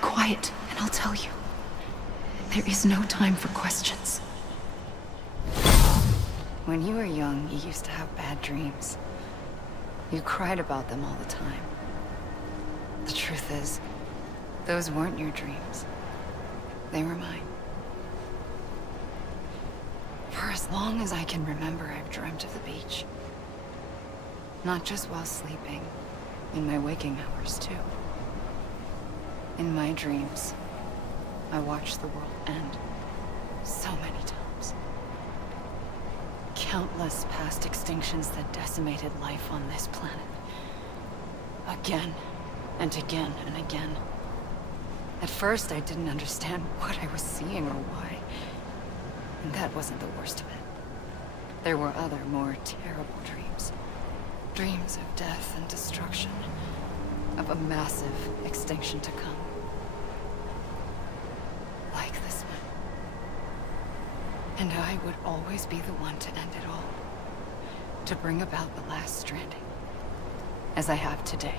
Quiet, and I'll tell you. There is no time for questions. When you were young, you used to have bad dreams. You cried about them all the time. The truth is, those weren't your dreams. They were mine. For as long as I can remember, I've dreamt of the beach. Not just while sleeping, in my waking hours too. In my dreams, I watched the world end so many times. Countless past extinctions that decimated life on this planet. Again, and again, and again. At first, I didn't understand what I was seeing or why. And that wasn't the worst of it. There were other, more terrible dreams. Dreams of death and destruction. Of a massive extinction to come. Like this one. And I would always be the one to end it all. To bring about the last stranding. As I have today.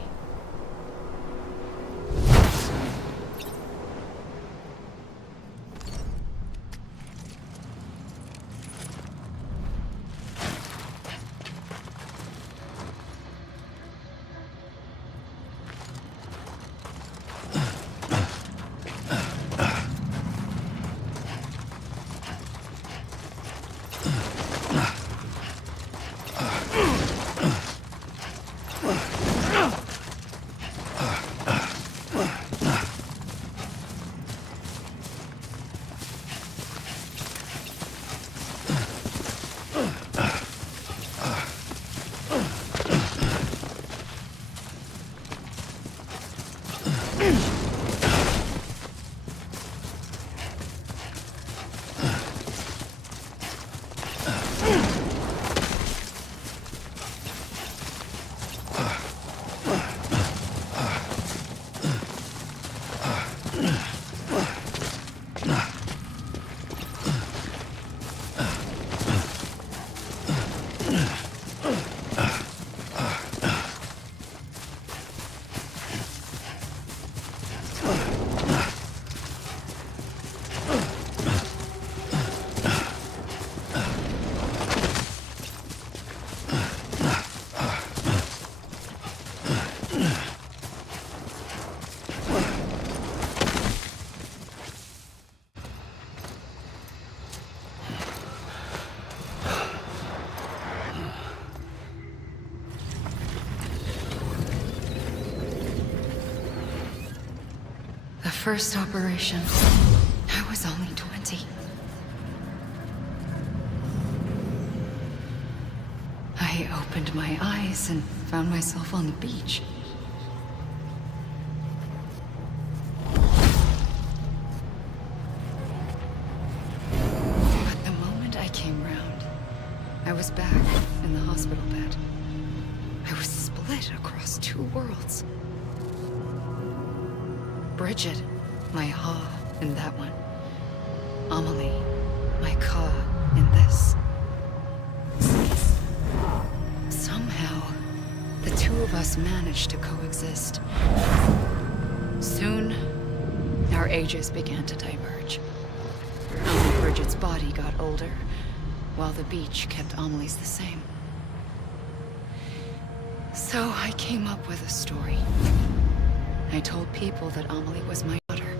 First operation, I was only 20. I opened my eyes and found myself on the beach. But the moment I came round, I I was back in the hospital bed. I was split across two worlds. Bridget, my Ha in that one. Amelie, my Ka in this. Somehow, the two of us managed to coexist. Soon, our ages began to diverge. Bridget's body got older, while the beach kept Amelie's the same. So I came up with a story. I told people that Amelie was my daughter.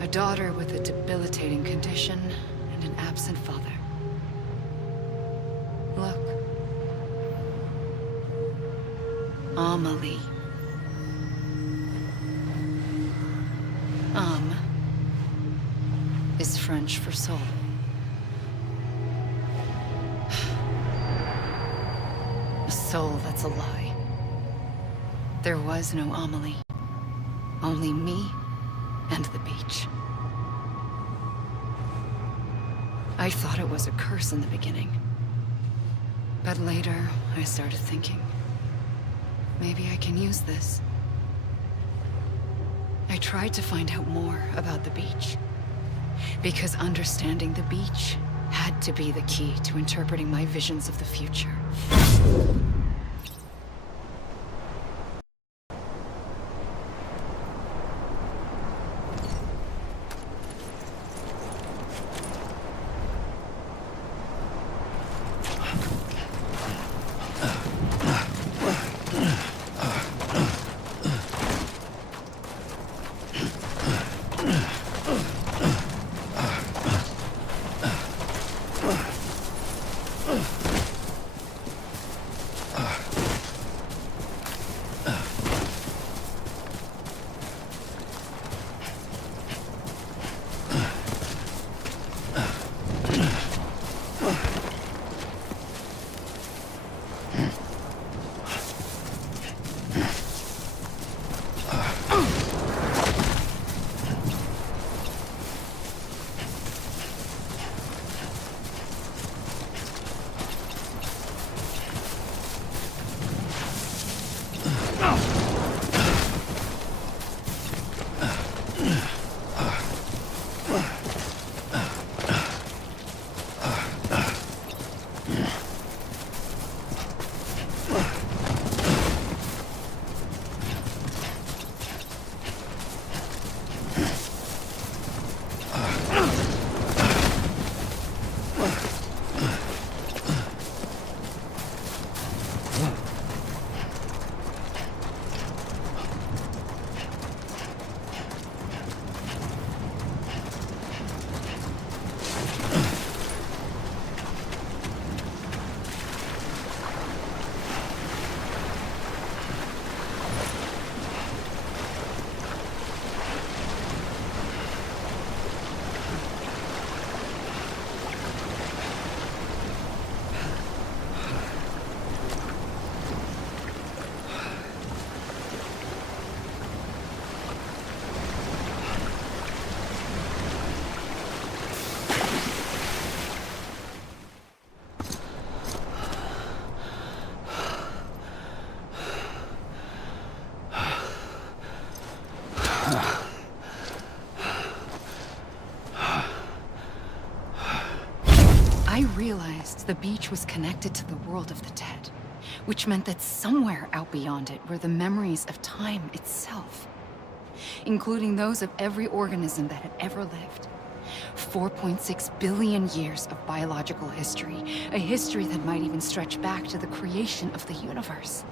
A daughter with a debilitating condition and an absent father. Look. Amelie. Is French for soul. A soul that's a lie. There was no Amelie. Only me and the beach. I thought it was a curse in the beginning. But later, I started thinking, maybe I can use this. I tried to find out more about the beach. Because understanding the beach had to be the key to interpreting my visions of the future. I realized the beach was connected to the world of the dead, which meant that somewhere out beyond it were the memories of time itself, including those of every organism that had ever lived. 4.6 billion years of biological history, a history that might even stretch back to the creation of the universe.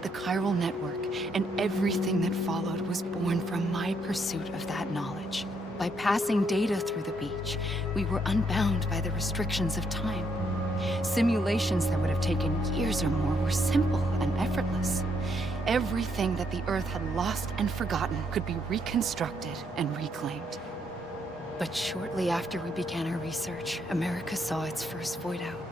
The chiral network and everything that followed was born from my pursuit of that knowledge. By passing data through the beach, we were unbound by the restrictions of time. Simulations that would have taken years or more were simple and effortless. Everything that the Earth had lost and forgotten could be reconstructed and reclaimed. But shortly after we began our research, America saw its first void out.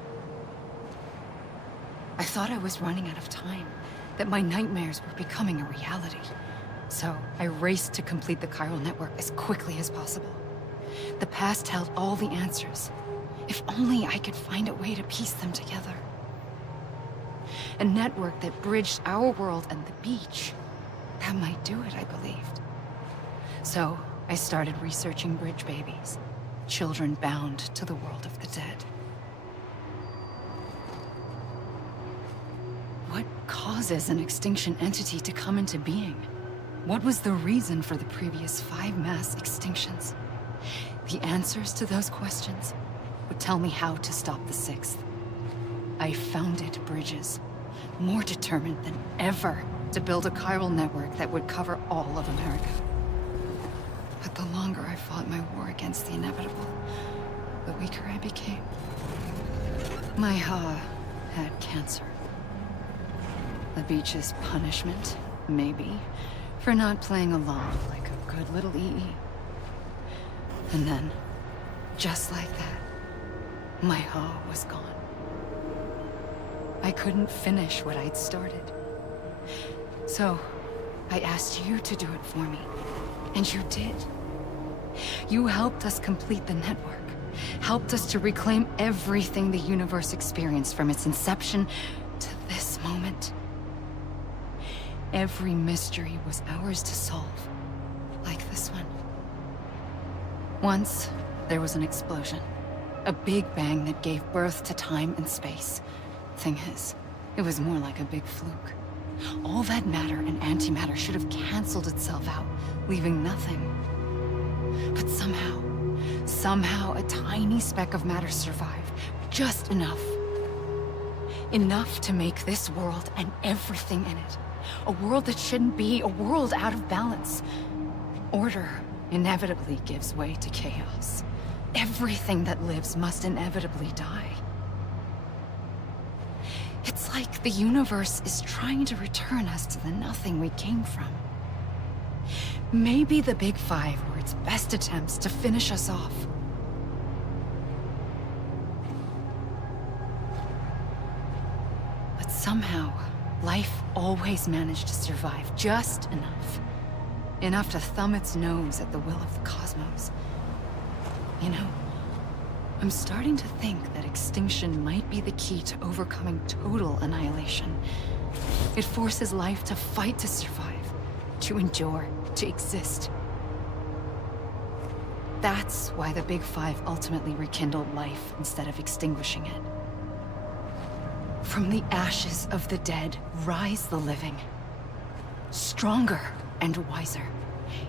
I thought I was running out of time, that my nightmares were becoming a reality. So I raced to complete the chiral network as quickly as possible. The past held all the answers. If only I could find a way to piece them together. A network that bridged our world and the beach. That might do it, I believed. So, I started researching bridge babies. Children bound to the world of the dead. What causes an extinction entity to come into being? What was the reason for the previous 5 mass extinctions? The answers to those questions would tell me how to stop the 6th. I founded bridges, more determined than ever to build a chiral network that would cover all of America. But the longer I fought my war against the inevitable, the weaker I became. My Ha had cancer. The beach's punishment, maybe, for not playing along like a good little EE. And then, just like that, my Ha was gone. I couldn't finish what I'd started. So, I asked you to do it for me, and you did. You helped us complete the network, helped us to reclaim everything the universe experienced from its inception to this moment. Every mystery was ours to solve, like this one. Once, there was an explosion. A big bang that gave birth to time and space. Thing is, it was more like a big fluke. All that matter and antimatter should have canceled itself out, leaving nothing. But somehow a tiny speck of matter survived. Just enough. Enough to make this world and everything in it. A world that shouldn't be, a world out of balance. Order inevitably gives way to chaos. Everything that lives must inevitably die. It's like the universe is trying to return us to the nothing we came from. Maybe the Big Five were its best attempts to finish us off. But somehow, life always managed to survive just enough. Enough to thumb its nose at the will of the cosmos. You know, I'm starting to think that extinction might be the key to overcoming total annihilation. It forces life to fight to survive, to endure, to exist. That's why the Big Five ultimately rekindled life instead of extinguishing it. From the ashes of the dead rise the living. Stronger and wiser.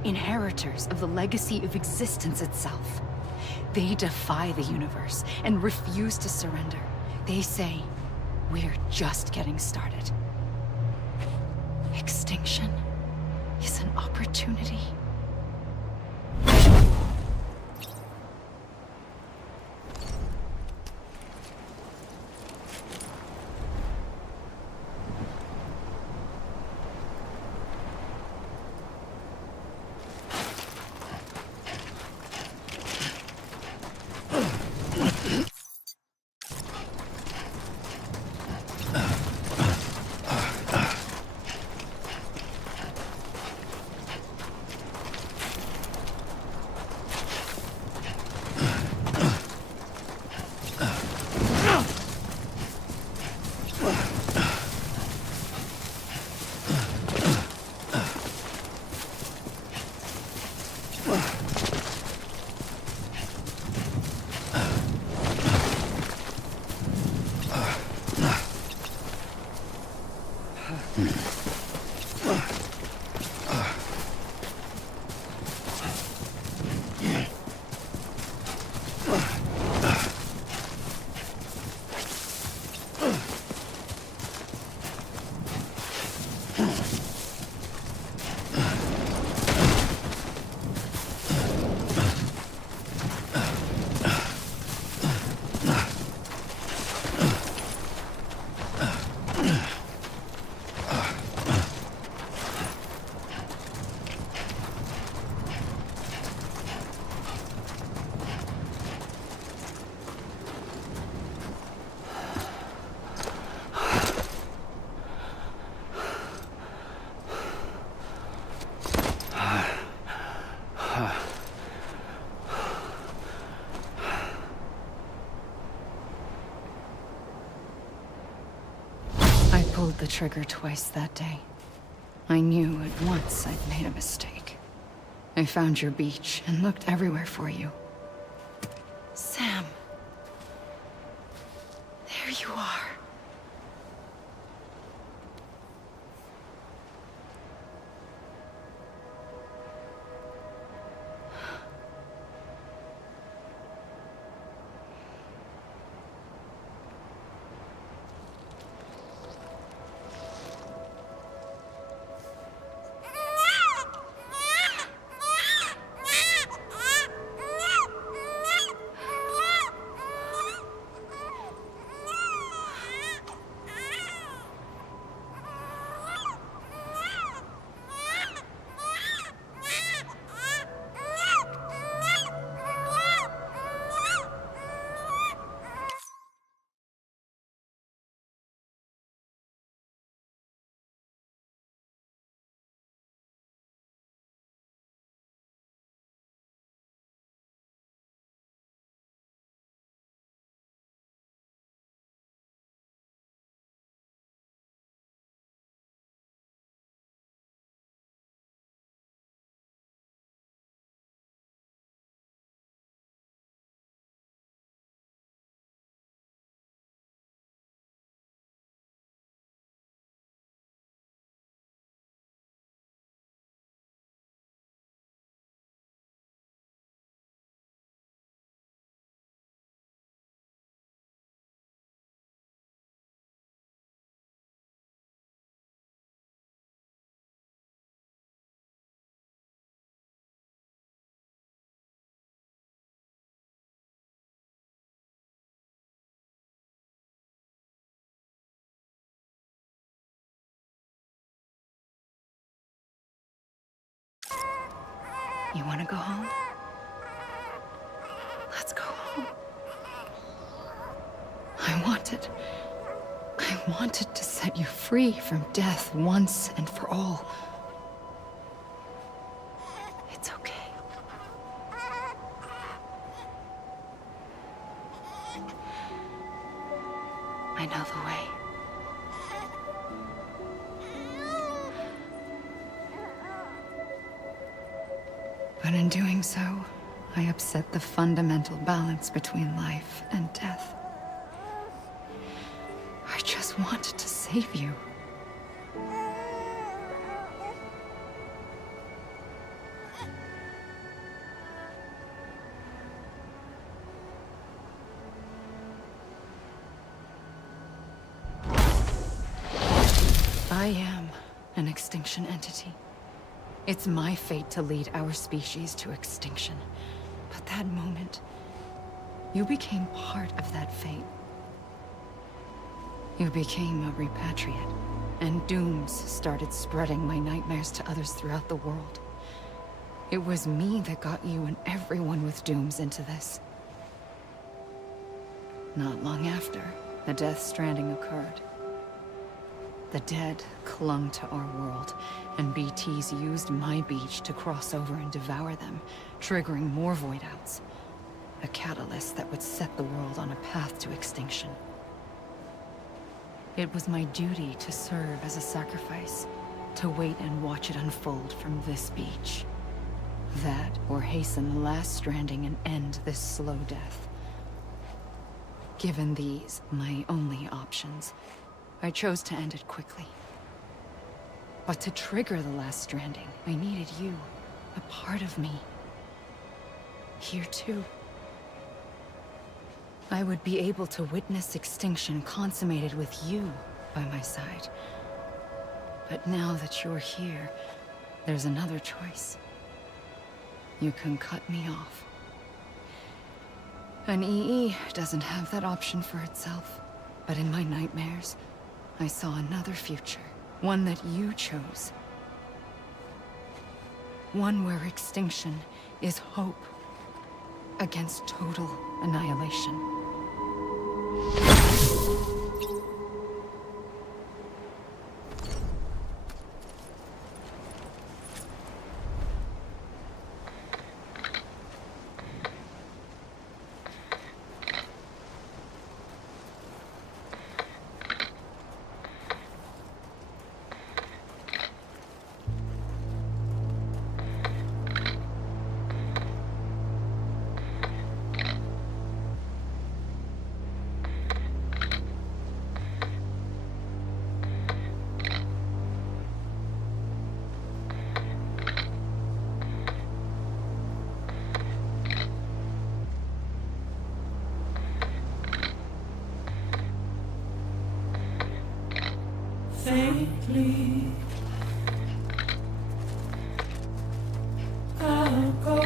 Inheritors of the legacy of existence itself. They defy the universe and refuse to surrender. They say, we're just getting started. Extinction is an opportunity. pulled the trigger twice that day. I knew at once I'd made a mistake. I found your beach and looked everywhere for you. Sam. There you are. You want to go home? Let's go home. I wanted to set you free from death once and for all. It's okay. I know the way. But in doing so, I upset the fundamental balance between life and death. I just wanted to save you. I am an extinction entity. It's my fate to lead our species to extinction. But that moment, you became part of that fate. You became a repatriate, and dooms started spreading my nightmares to others throughout the world. It was me that got you and everyone with dooms into this. Not long after, the Death Stranding occurred. The dead clung to our world, and BTs used my beach to cross over and devour them, triggering more void outs. A catalyst that would set the world on a path to extinction. It was my duty to serve as a sacrifice, to wait and watch it unfold from this beach. That, or hasten the last stranding and end this slow death. Given these, my only options, I chose to end it quickly. But to trigger the last stranding, I needed you, a part of me. Here too. I would be able to witness extinction consummated with you by my side. But now that you're here, there's another choice. You can cut me off. An EE doesn't have that option for itself. But in my nightmares, I saw another future. One that you chose. One where extinction is hope against total annihilation. faintly. I'll go.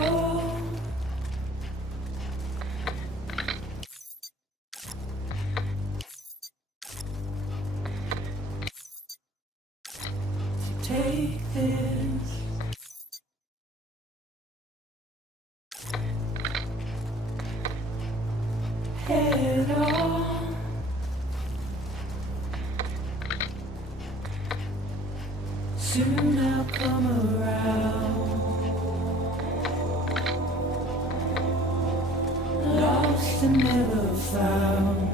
Take this. Head on. Soon I'll come around. Lost and never found.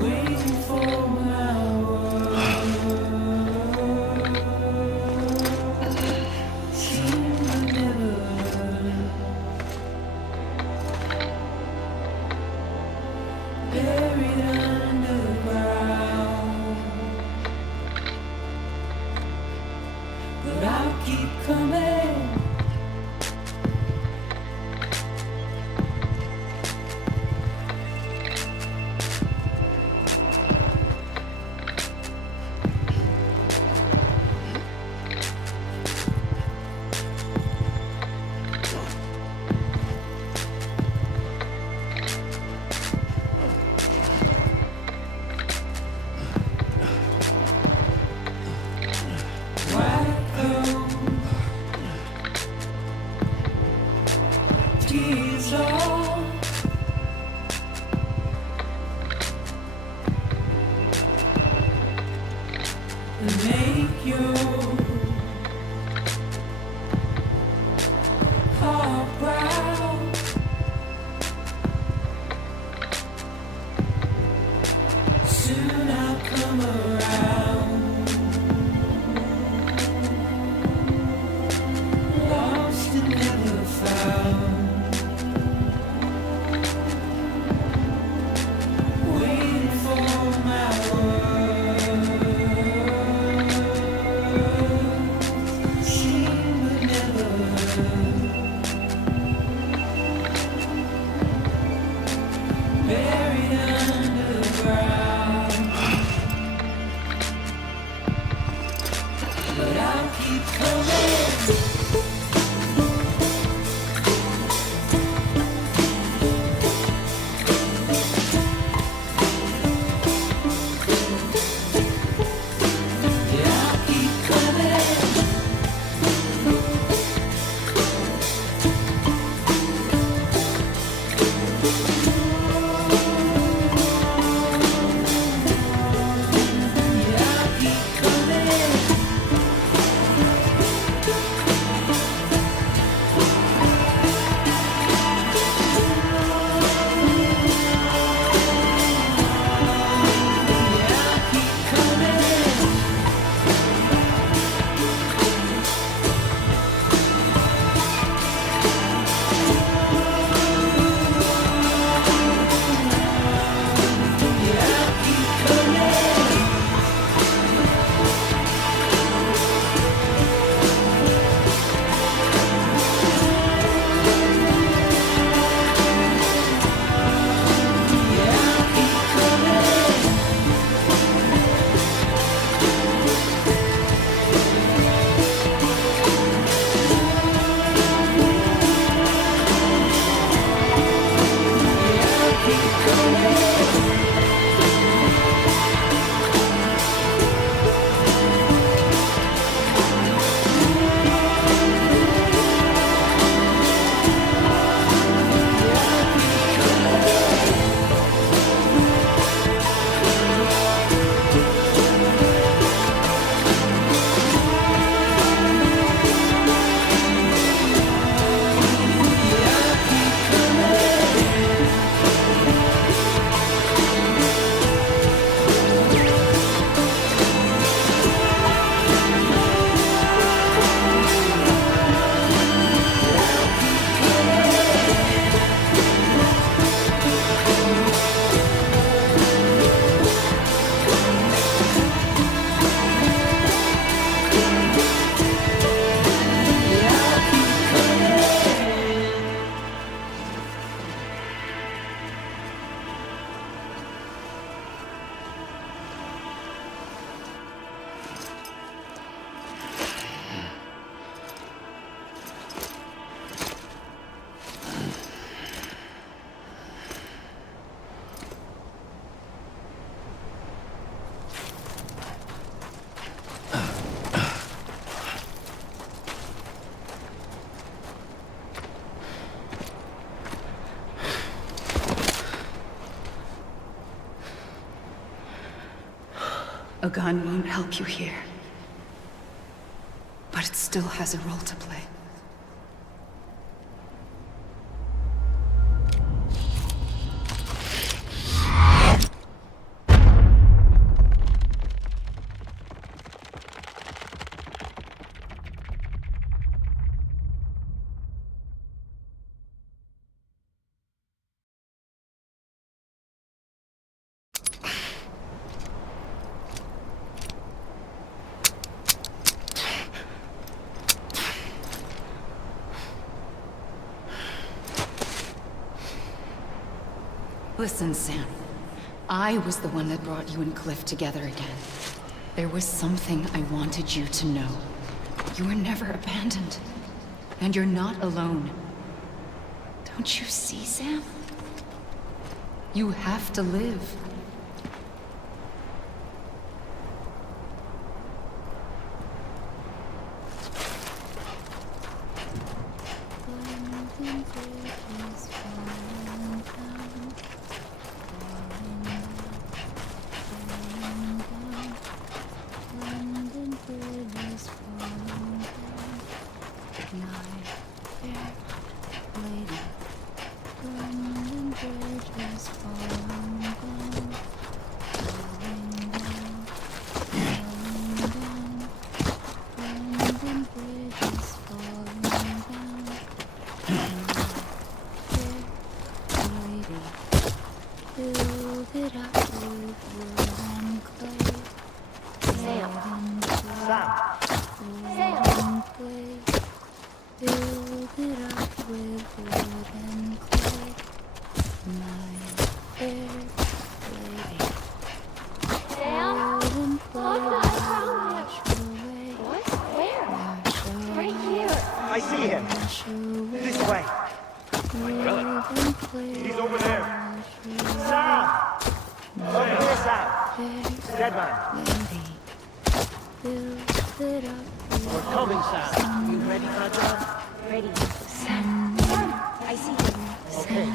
Waiting for my word. Seem to never learn. Buried underground. But I'll keep coming. Tears all and make your heart proud. Soon I'll come around. Lost and never found. A gun won't help you here. But it still has a role to play. Listen, Sam. I was the one that brought you and Cliff together again. There was something I wanted you to know. You were never abandoned. And you're not alone. Don't you see, Sam? You have to live. I see him. This way. He's over there. Sam! Over here, Sam. Dead man. We're coming, Sam. You ready for a job? Ready. Sam. I see him. Okay.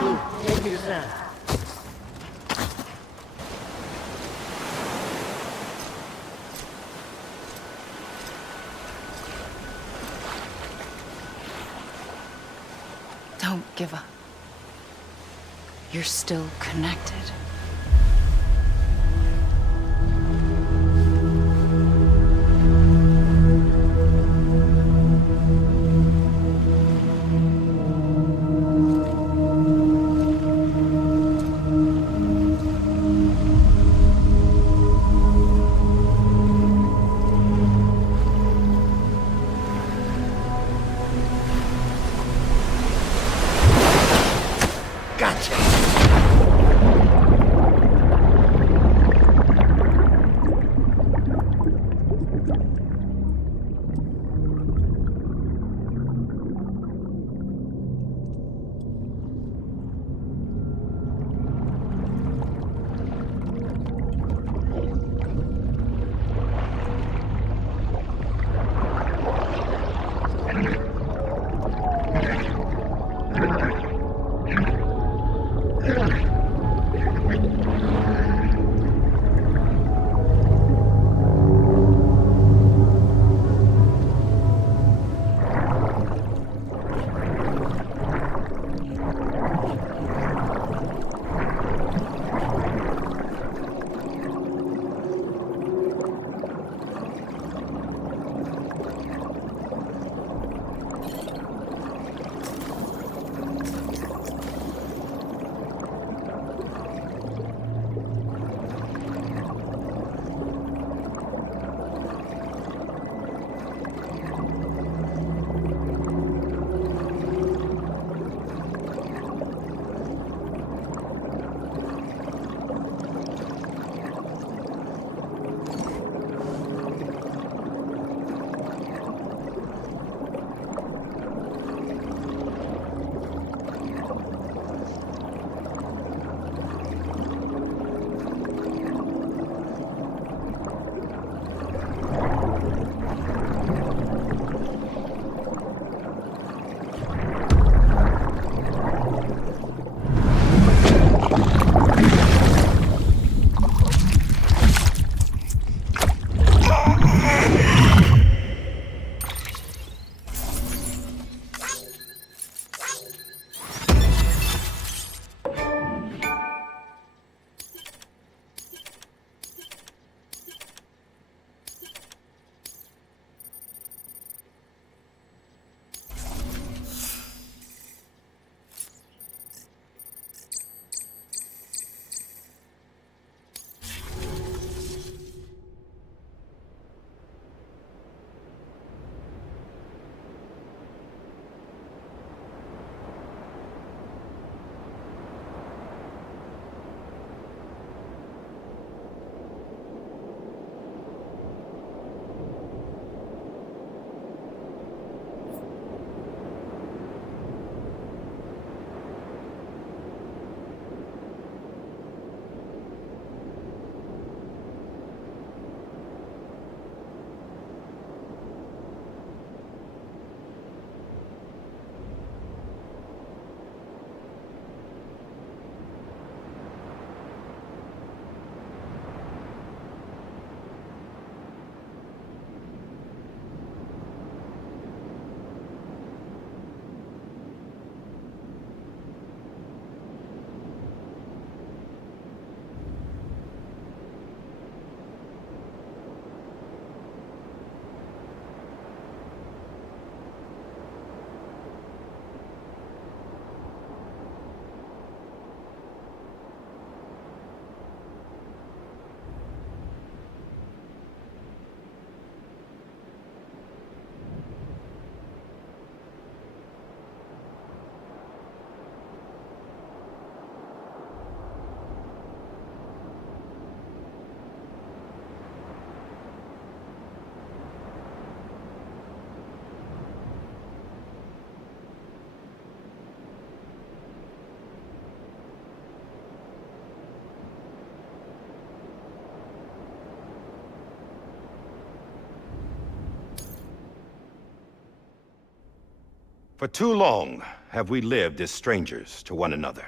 Blue, take me to Sam. Don't give up. You're still connected. For too long have we lived as strangers to one another,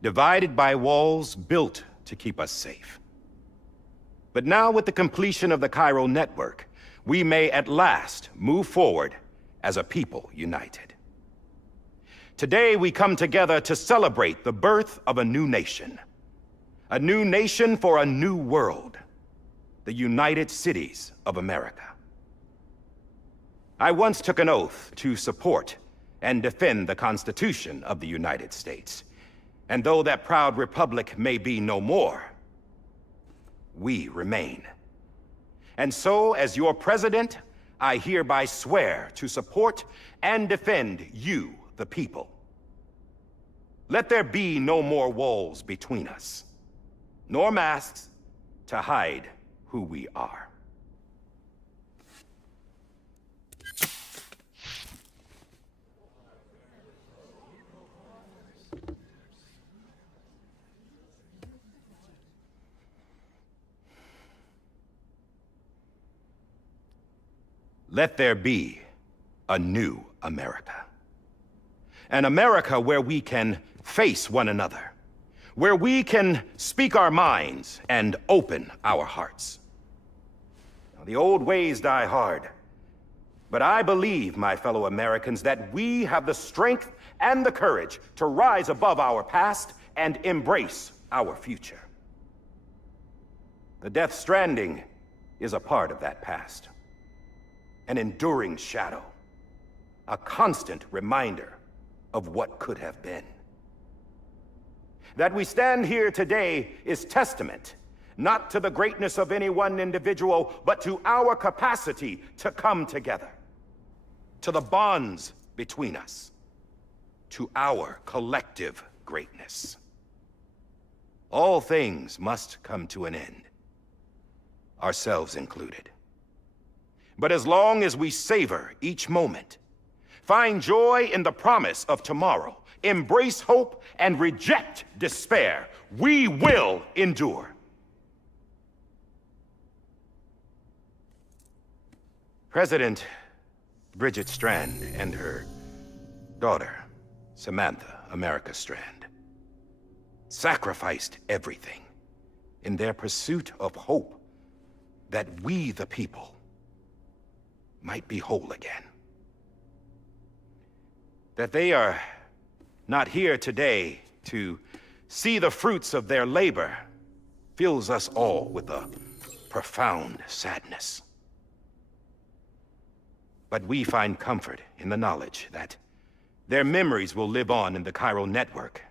divided by walls built to keep us safe. But now, with the completion of the Cairo network, we may at last move forward as a people united. Today, we come together to celebrate the birth of a new nation. A new nation for a new world. The United Cities of America. I once took an oath to support and defend the Constitution of the United States. And though that proud republic may be no more, we remain. And so, as your president, I hereby swear to support and defend you, the people. Let there be no more walls between us, nor masks to hide who we are. Let there be a new America. An America where we can face one another, where we can speak our minds and open our hearts. Now, the old ways die hard, but I believe, my fellow Americans, that we have the strength and the courage to rise above our past and embrace our future. The Death Stranding is a part of that past. An enduring shadow, a constant reminder of what could have been. That we stand here today is testament, not to the greatness of any one individual, but to our capacity to come together, to the bonds between us, to our collective greatness. All things must come to an end, ourselves included. But as long as we savor each moment, find joy in the promise of tomorrow, embrace hope, and reject despair, we will endure. President Bridget Strand and her daughter, Samantha America Strand, sacrificed everything in their pursuit of hope that we, the people, might be whole again. That they are not here today to see the fruits of their labor fills us all with a profound sadness. But we find comfort in the knowledge that their memories will live on in the Cairo network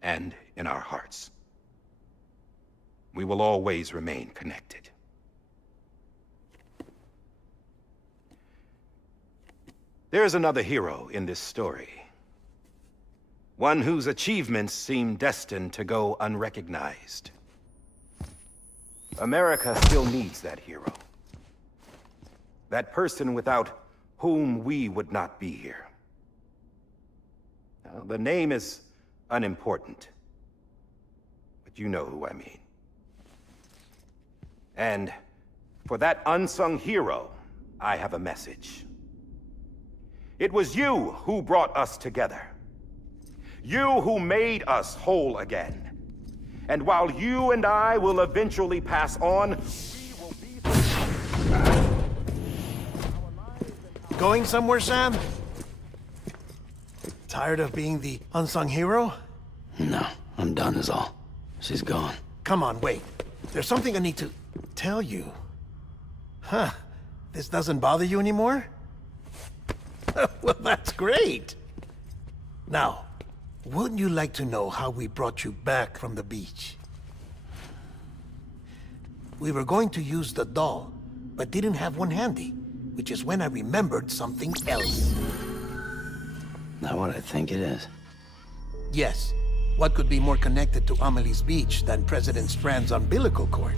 and in our hearts. We will always remain connected. There is another hero in this story. One whose achievements seem destined to go unrecognized. America still needs that hero. That person without whom we would not be here. Now, the name is unimportant, but you know who I mean. And for that unsung hero, I have a message. It was you who brought us together. You who made us whole again. And while you and I will eventually pass on, we will be... Going somewhere, Sam? Tired of being the unsung hero? No, I'm done is all. She's gone. Come on, wait. There's something I need to tell you. Huh. This doesn't bother you anymore? Well, that's great. Now, wouldn't you like to know how we brought you back from the beach? We were going to use the doll, but didn't have one handy, which is when I remembered something else. Not what I think it is. Yes. What could be more connected to Amelie's beach than President Strand's umbilical cord?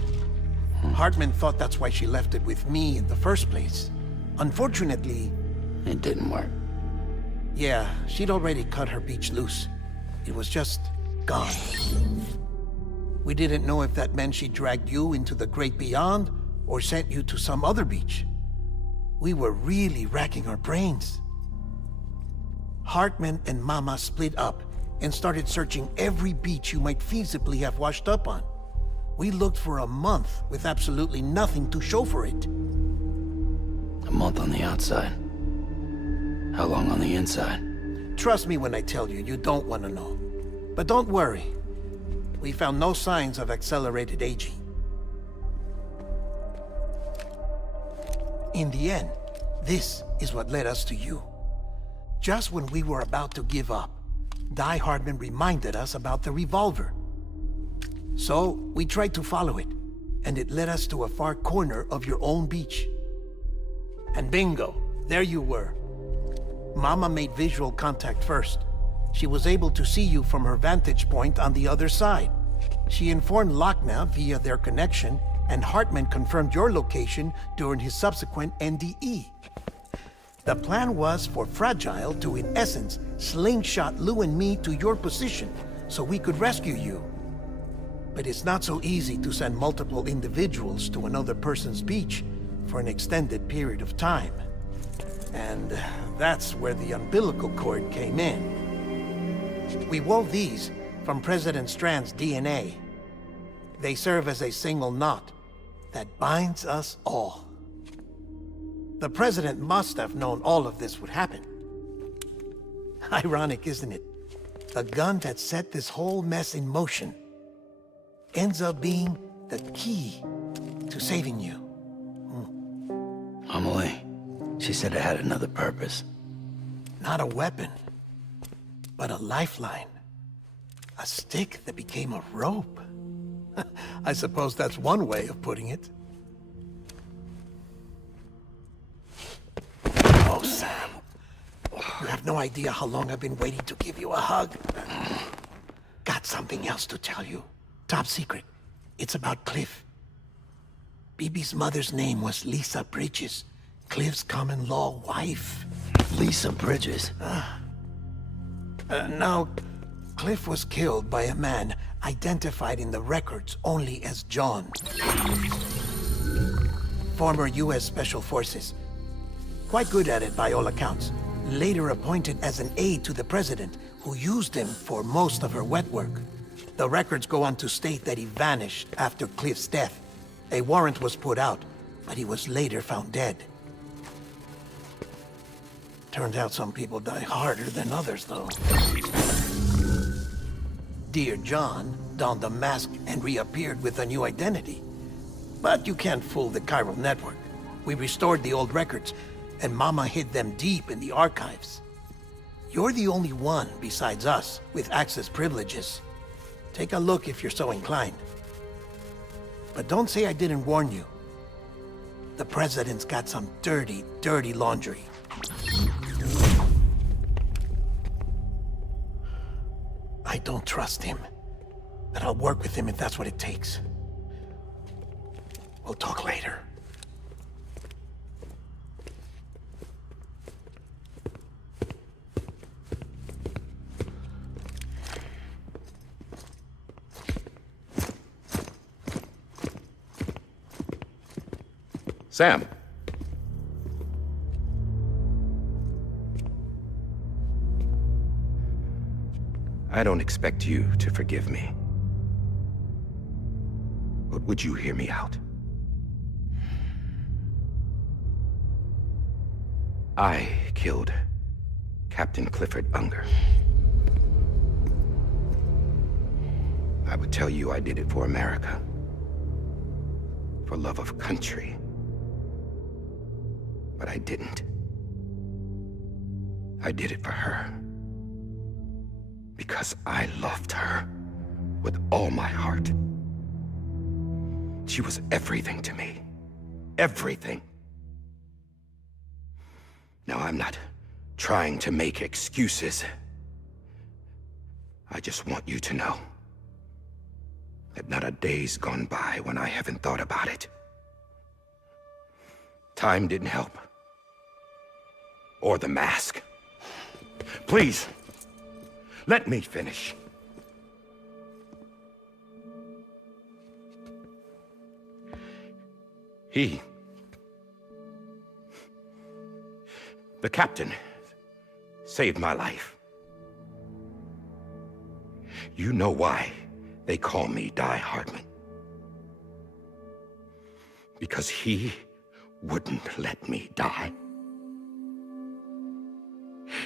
Hartman thought that's why she left it with me in the first place. Unfortunately... It didn't work. Yeah, she'd already cut her beach loose. It was just gone. We didn't know if that meant she dragged you into the great beyond or sent you to some other beach. We were really racking our brains. Hartman and Mama split up and started searching every beach you might feasibly have washed up on. We looked for a month with absolutely nothing to show for it. A month on the outside. How long on the inside? Trust me when I tell you, you don't want to know. But don't worry. We found no signs of accelerated aging. In the end, this is what led us to you. Just when we were about to give up, Die Hardman reminded us about the revolver. So, we tried to follow it, and it led us to a far corner of your own beach. And bingo, there you were. Mama made visual contact first. She was able to see you from her vantage point on the other side. She informed Lochna via their connection, and Hartman confirmed your location during his subsequent NDE. The plan was for Fragile to, in essence, slingshot Lou and me to your position so we could rescue you. But it's not so easy to send multiple individuals to another person's beach for an extended period of time. And that's where the umbilical cord came in. We wove these from President Strand's DNA. They serve as a single knot that binds us all. The President must have known all of this would happen. Ironic, isn't it? The gun that set this whole mess in motion ends up being the key to saving you. Amelie, she said it had another purpose. Not a weapon, but a lifeline. A stick that became a rope. I suppose that's one way of putting it. Oh, Sam. You have no idea how long I've been waiting to give you a hug. Got something else to tell you. Top secret. It's about Cliff. Bibi's mother's name was Lisa Bridges, Cliff's common-law wife. Lisa Bridges? Now, Cliff was killed by a man identified in the records only as John. Former U.S. Special Forces. Quite good at it by all accounts. Later appointed as an aide to the president, who used him for most of her wet work. The records go on to state that he vanished after Cliff's death. A warrant was put out, but he was later found dead. Turns out some people die harder than others, though. Dear John donned a mask and reappeared with a new identity. But you can't fool the chiral network. We restored the old records, and Mama hid them deep in the archives. You're the only one, besides us, with access privileges. Take a look if you're so inclined. But don't say I didn't warn you. The President's got some dirty, dirty laundry. I don't trust him, but I'll work with him if that's what it takes. We'll talk later. Sam. I don't expect you to forgive me. But would you hear me out? I killed Captain Clifford Unger. I would tell you I did it for America. For love of country. But I didn't. I did it for her. Because I loved her with all my heart. She was everything to me. Everything. Now, I'm not trying to make excuses. I just want you to know that not a day's gone by when I haven't thought about it. Time didn't help. Or the mask. Please, let me finish. The captain saved my life. You know why they call me Die Hardman. Because he wouldn't let me die.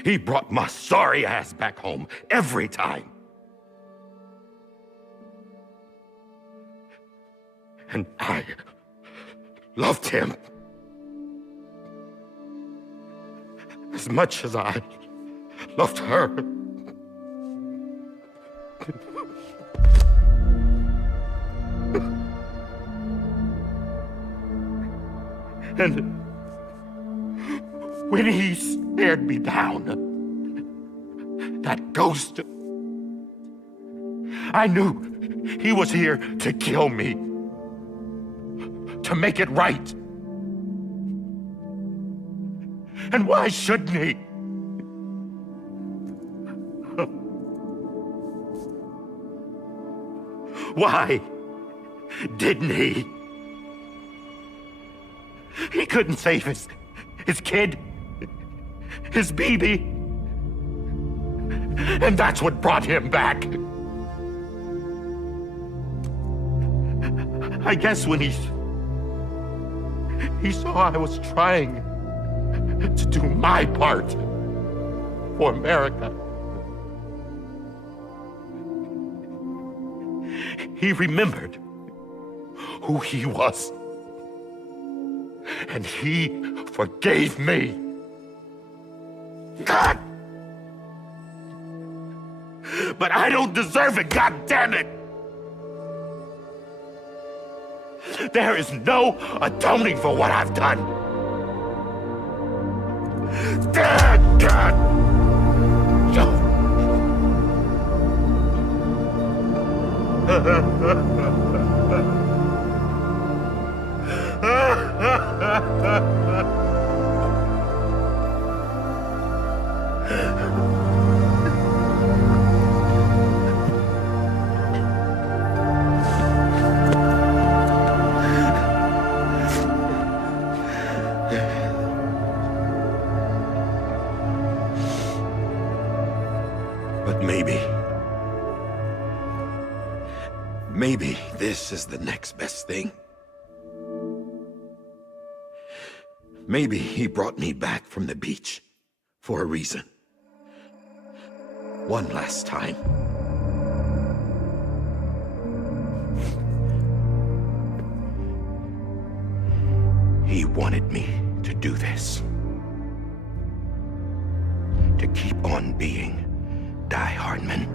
He brought my sorry ass back home every time. And I loved him as much as I loved her. And when he stared me down, that ghost, I knew he was here to kill me, to make it right. And why shouldn't he? Why didn't he? He couldn't save his kid, his baby. And that's what brought him back. I guess when he saw I was trying to do my part for America, he remembered who he was. And he forgave me. God! But I don't deserve it, God damn it! There is no atoning for what I've done. God! But maybe this is the next best thing. Maybe he brought me back from the beach for a reason. One last time. He wanted me to do this. To keep on being Die Hardman.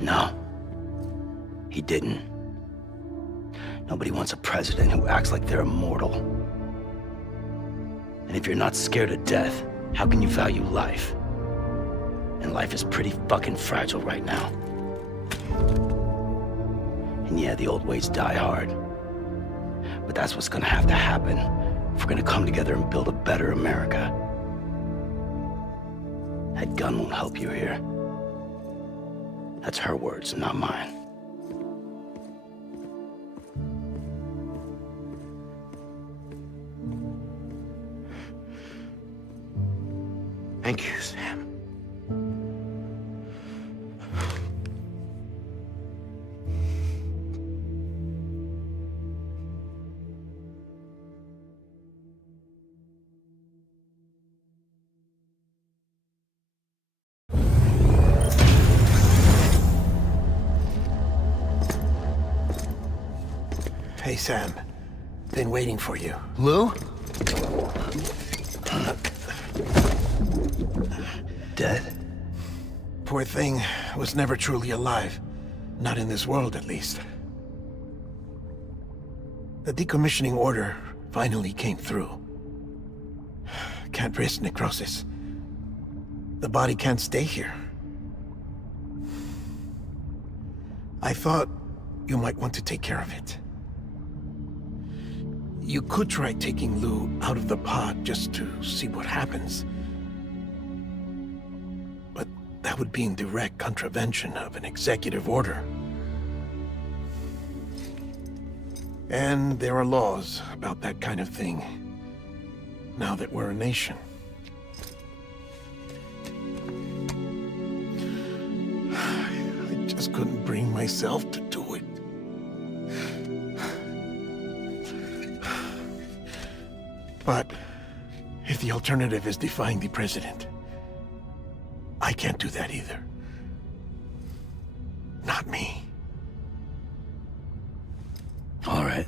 No. He didn't. Nobody wants a president who acts like they're immortal. And if you're not scared of death, how can you value life? And life is pretty fucking fragile right now. And yeah, the old ways die hard. But that's what's gonna have to happen if we're gonna come together and build a better America. That gun won't help you here. That's her words, not mine. Thank you, Sam. Hey, Sam. Been waiting for you. Lou? Dead? Poor thing was never truly alive. Not in this world, at least. The decommissioning order finally came through. Can't risk necrosis. The body can't stay here. I thought you might want to take care of it. You could try taking Lou out of the pod just to see what happens. But that would be in direct contravention of an executive order. And there are laws about that kind of thing, now that we're a nation. just couldn't bring myself to do it. But if the alternative is defying the president, I can't do that either. Not me. All right.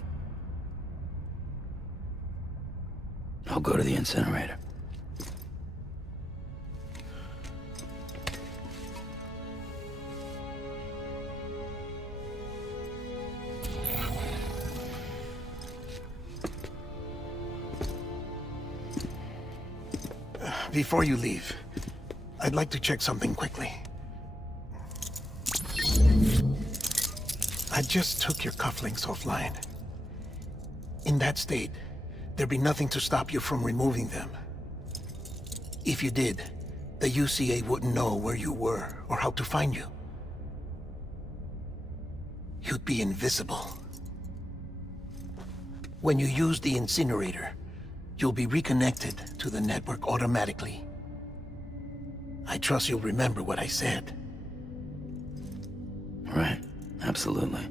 I'll go to the incinerator. Before you leave, I'd like to check something quickly. I just took your cufflinks offline. In that state, there'd be nothing to stop you from removing them. If you did, the UCA wouldn't know where you were or how to find you. You'd be invisible. When you use the incinerator, you'll be reconnected to the network automatically. I trust you'll remember what I said. Right. Absolutely.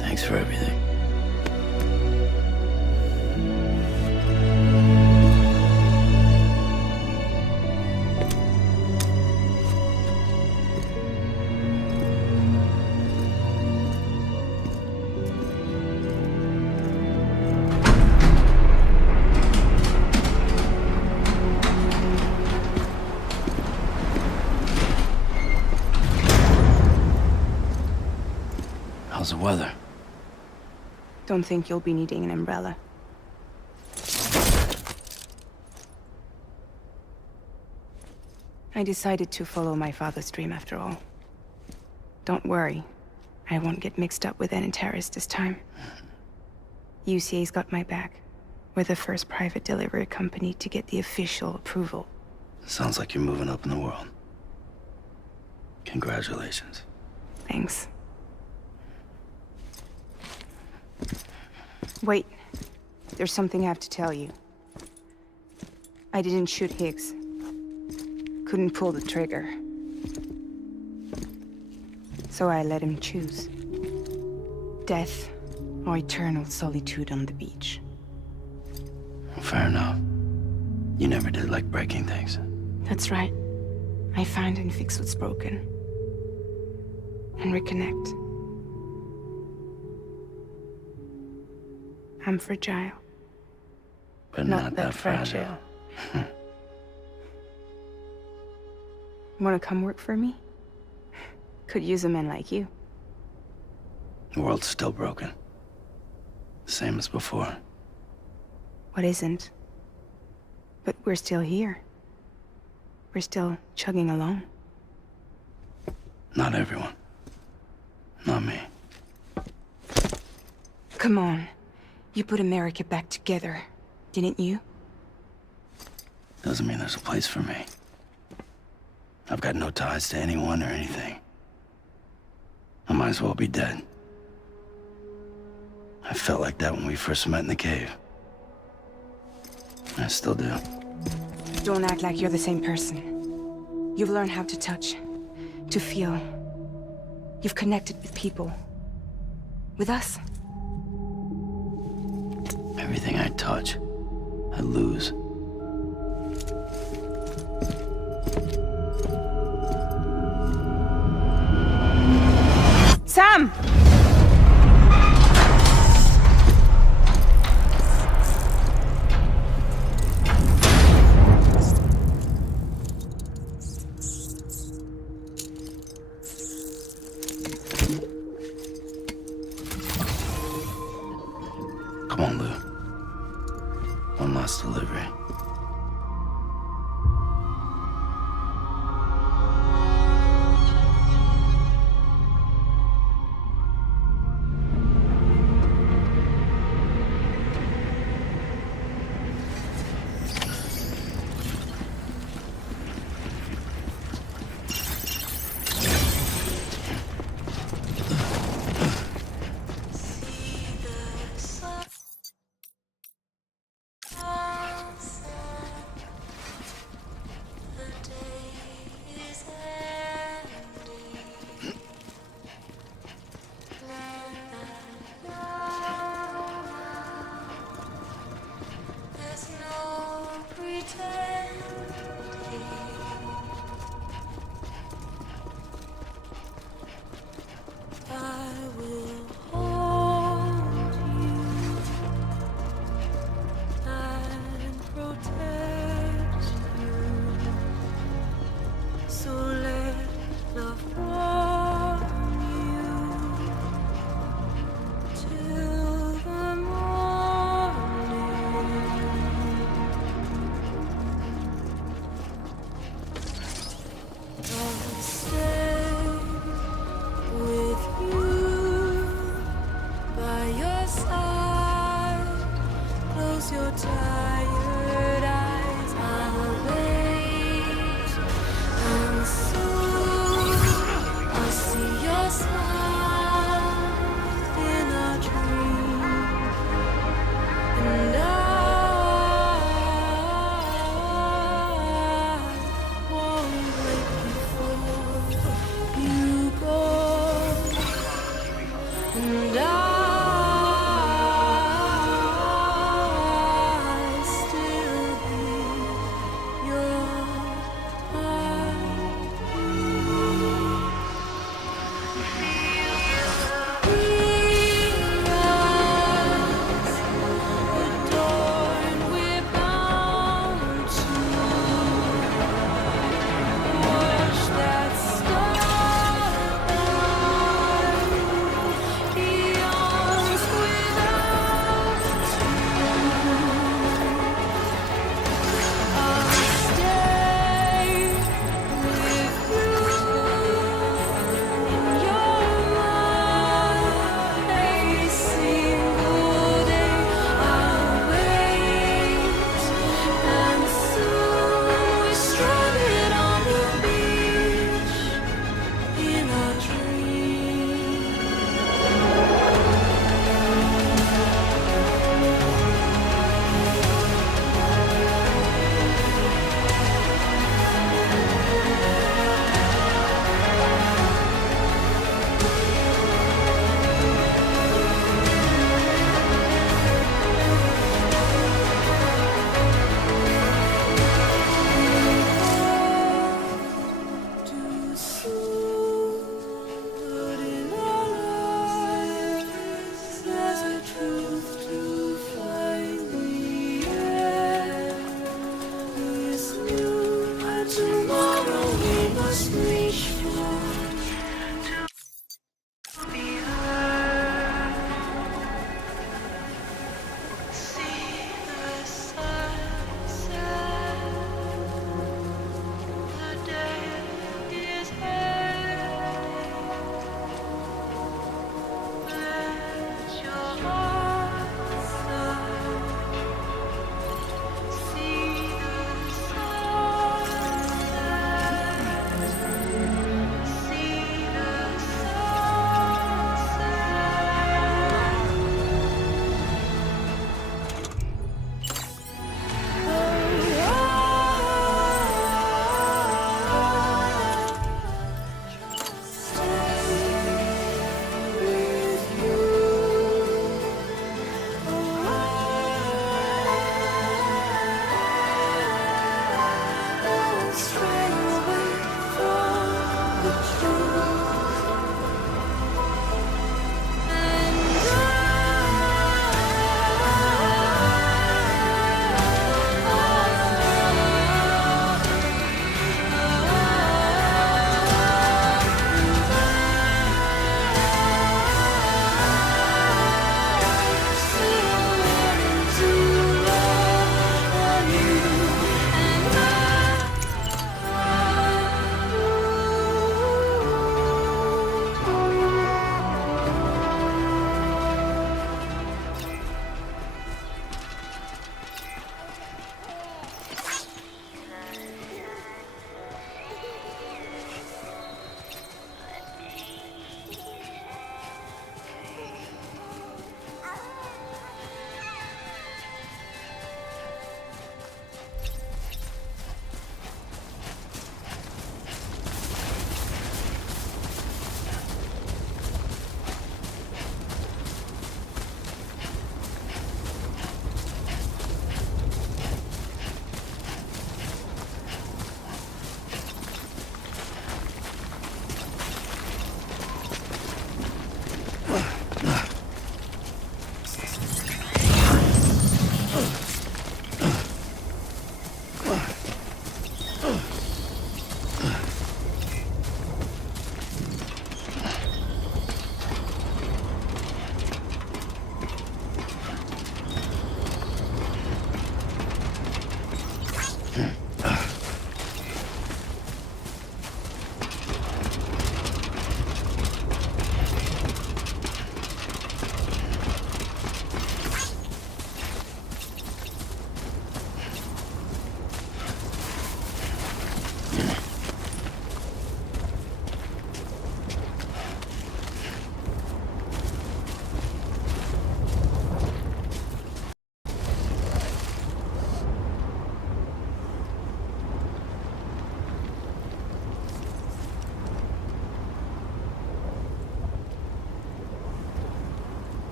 Thanks for everything. How's the weather? Don't think you'll be needing an umbrella. I decided to follow my father's dream after all. Don't worry. I won't get mixed up with any terrorists this time. UCA's got my back. We're the first private delivery company to get the official approval. Sounds like you're moving up in the world. Congratulations. Thanks. Wait. There's something I have to tell you. I didn't shoot Higgs. Couldn't pull the trigger. So I let him choose. Death or eternal solitude on the beach. Fair enough. You never did like breaking things. That's right. I find and fix what's broken. And reconnect. I'm fragile. But not that fragile. Wanna come work for me? Could use a man like you. The world's still broken. Same as before. What isn't? But we're still here. We're still chugging along. Not everyone. Not me. Come on. You put America back together, didn't you? Doesn't mean there's a place for me. I've got no ties to anyone or anything. I might as well be dead. I felt like that when we first met in the cave. I still do. Don't act like you're the same person. You've learned how to touch, to feel. You've connected with people. With us. Everything I touch, I lose. Sam! Come on, Lou. One last delivery. Your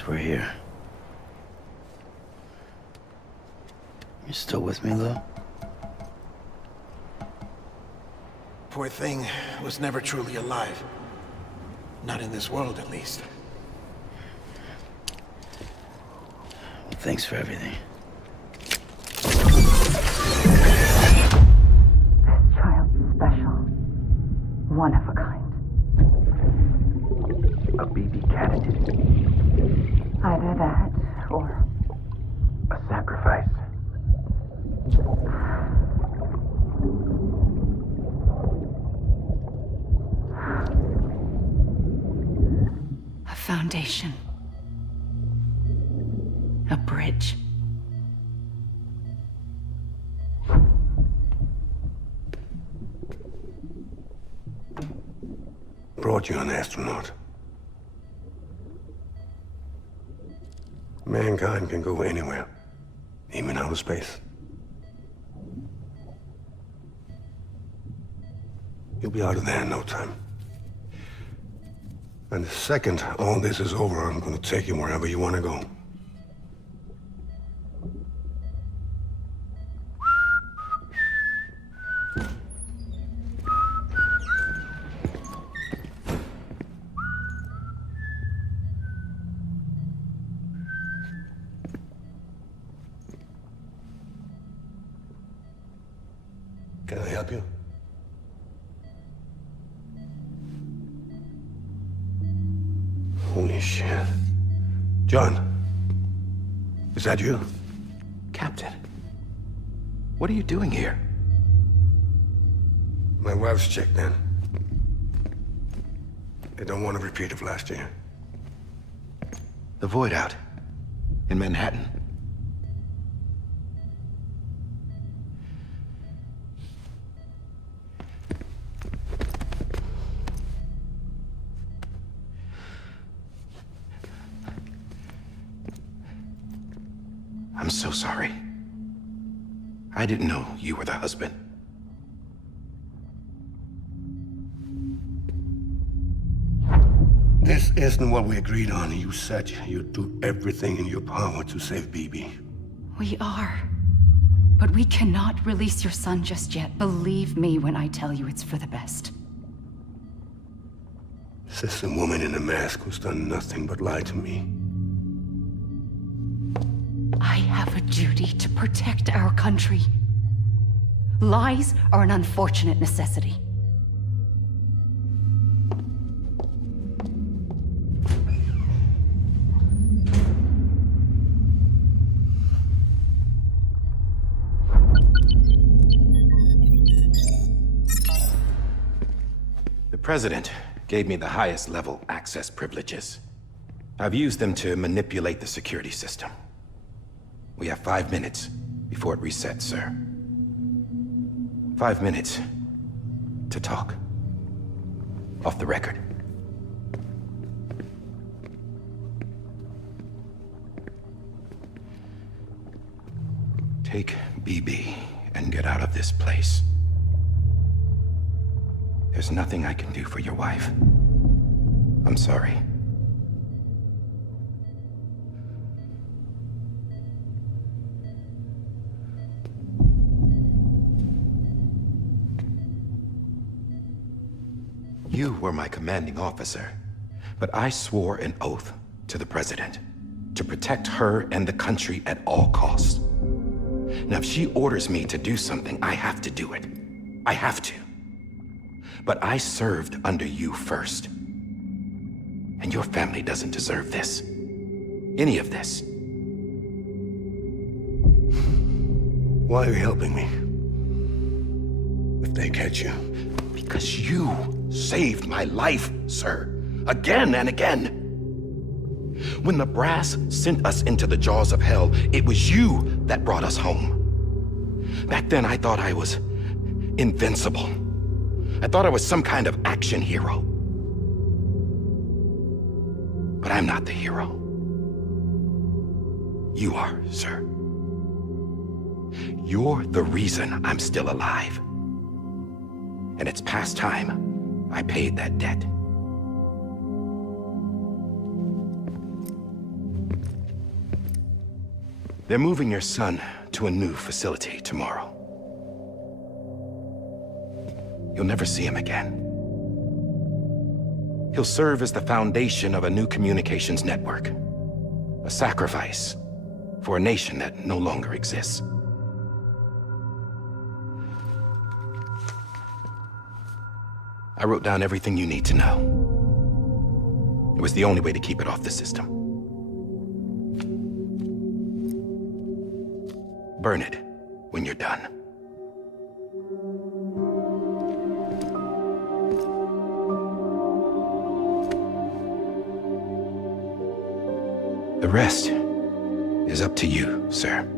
guess we're here. You still with me, Lou? Poor thing was never truly alive. Not in this world, at least. Well, thanks for everything. This child's special. One of a kind. A BB candidate. Either that, or A sacrifice. a foundation. A bridge. Brought you an astronaut. Mankind can go anywhere, even outer space. You'll be out of there in no time. And the second all this is over, I'm gonna take you wherever you wanna go. Can I help you? Holy shit. John, is that you? Captain, what are you doing here? My wife's checked in. They don't want a repeat of last year. The Void Out in Manhattan. I'm so sorry. I didn't know you were the husband. This isn't what we agreed on. You said you'd do everything in your power to save BB. We are. But we cannot release your son just yet. Believe me when I tell you it's for the best. This is a woman in a mask who's done nothing but lie to me. I have a duty to protect our country. Lies are an unfortunate necessity. The President gave me the highest level access privileges. I've used them to manipulate the security system. We have 5 minutes before it resets, sir. 5 minutes to talk. Off the record. Take BB and get out of this place. There's nothing I can do for your wife. I'm sorry. You were my commanding officer, but I swore an oath to the President to protect her and the country at all costs. Now, if she orders me to do something, I have to do it. I have to. But I served under you first. And your family doesn't deserve this. Any of this. Why are you helping me? If they catch you. Because you saved my life, sir. Again and again. When the brass sent us into the jaws of hell, it was you that brought us home. Back then, I thought I was invincible. I thought I was some kind of action hero. But I'm not the hero. You are, sir. You're the reason I'm still alive. And it's past time I paid that debt. They're moving your son to a new facility tomorrow. You'll never see him again. He'll serve as the foundation of a new communications network. A sacrifice for a nation that no longer exists. I wrote down everything you need to know. It was the only way to keep it off the system. Burn it when you're done. The rest is up to you, sir.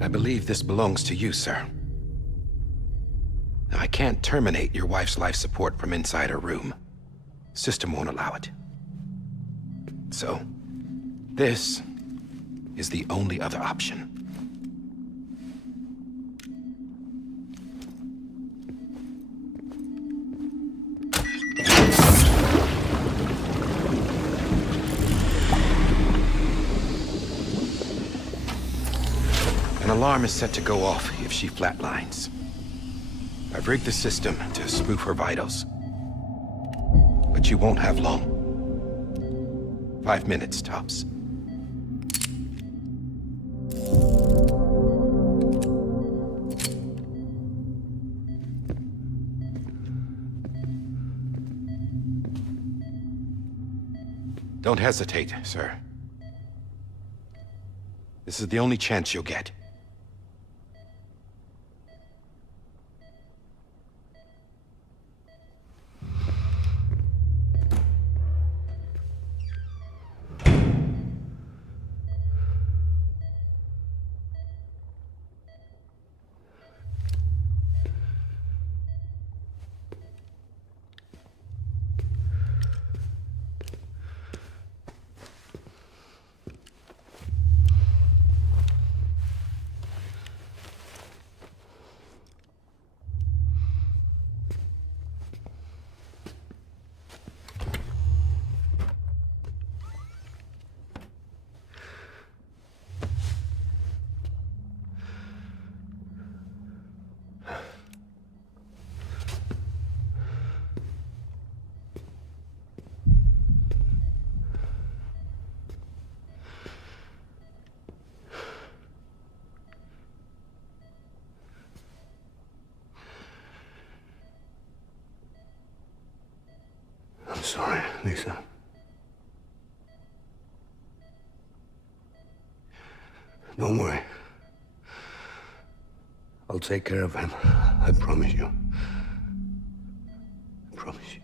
I believe this belongs to you, sir. Now, I can't terminate your wife's life support from inside her room. System won't allow it. So, this is the only other option. An alarm is set to go off if she flatlines. I've rigged the system to spoof her vitals. But you won't have long. 5 minutes, tops. Don't hesitate, sir. This is the only chance you'll get. I'm sorry, Lisa. Don't worry. I'll take care of him. I promise you. I promise you.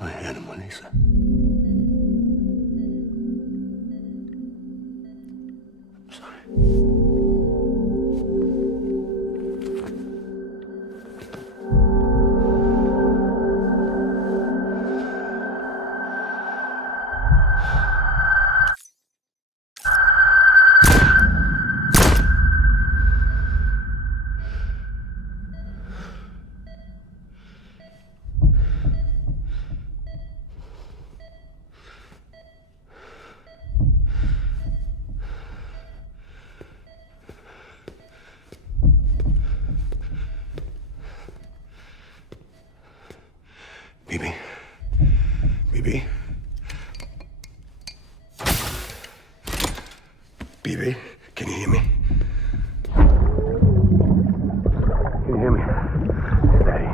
My animal, Lisa. I'm sorry. Bibi? Bibi? Bibi, can you hear me? Can you hear me? Daddy.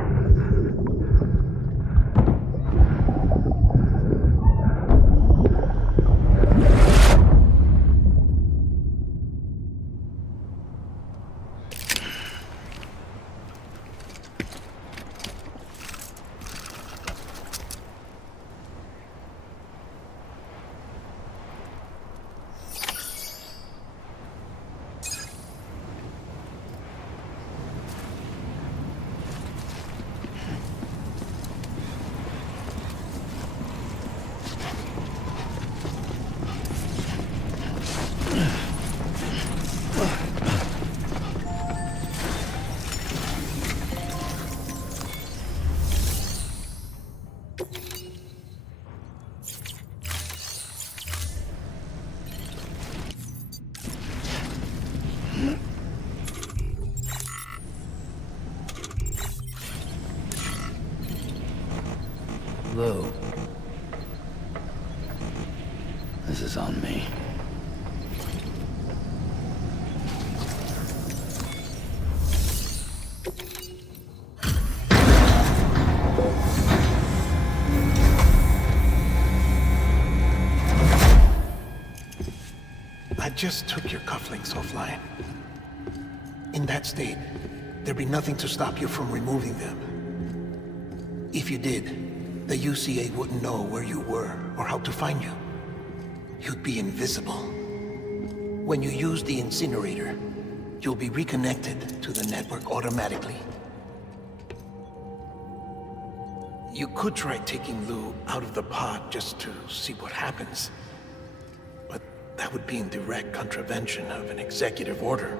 Lou. This is on me. I just took your cufflinks offline. In that state, there'd be nothing to stop you from removing them. If you did, the UCA wouldn't know where you were or how to find you. You'd be invisible. When you use the incinerator, you'll be reconnected to the network automatically. You could try taking Lou out of the pod just to see what happens. But that would be in direct contravention of an executive order.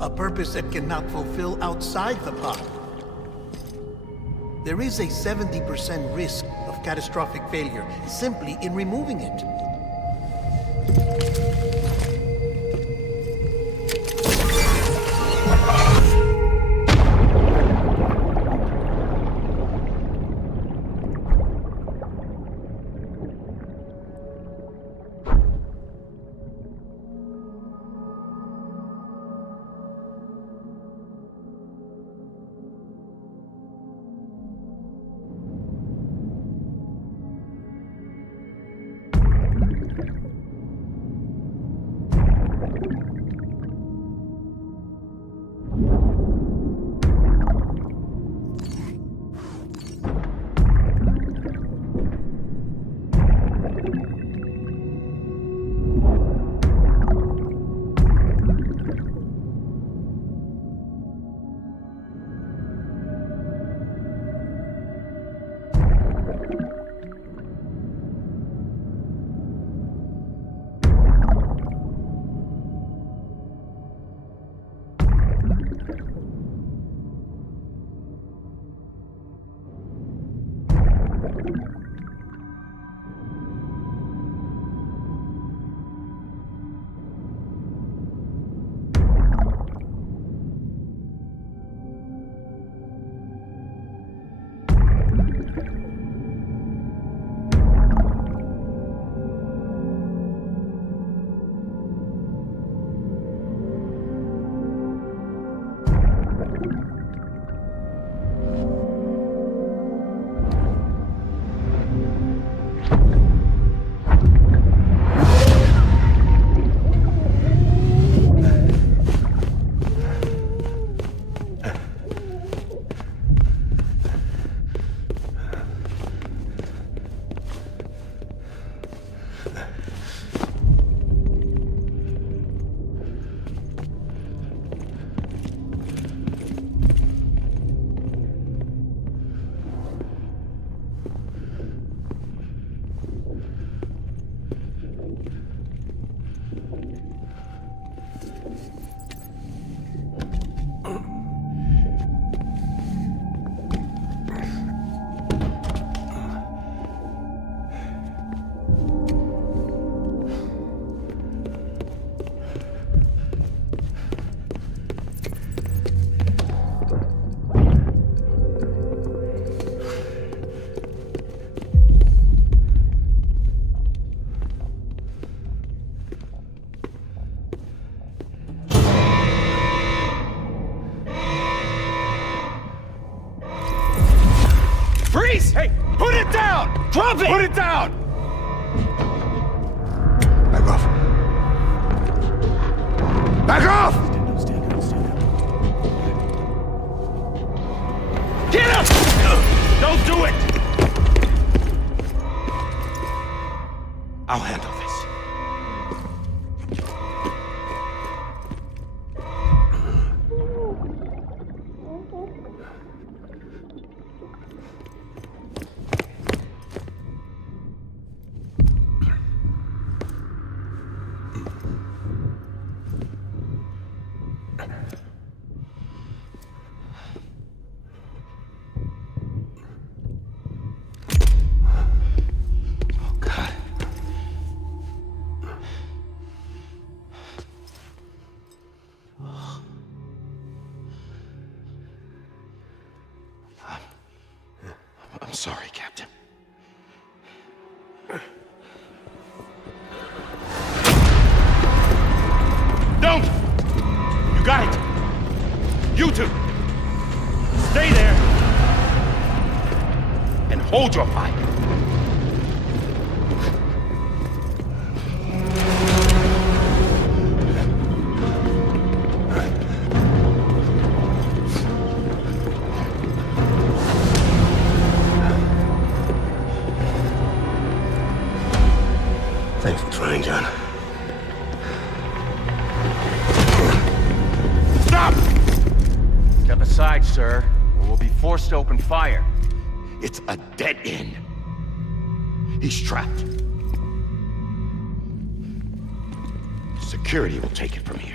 A purpose that cannot fulfill outside the pod. There is a 70% risk of catastrophic failure simply in removing it. face! Hey, put it down! Drop it! Put it down! Back off. Back off! Get up! Don't do it! I'll handle this. I'm sorry, Captain. Don't! You got it! You two! Stay there! And hold your fire! Thanks for trying, John. Stop! Step aside, sir, or we'll be forced to open fire. It's a dead end. He's trapped. Security will take it from here.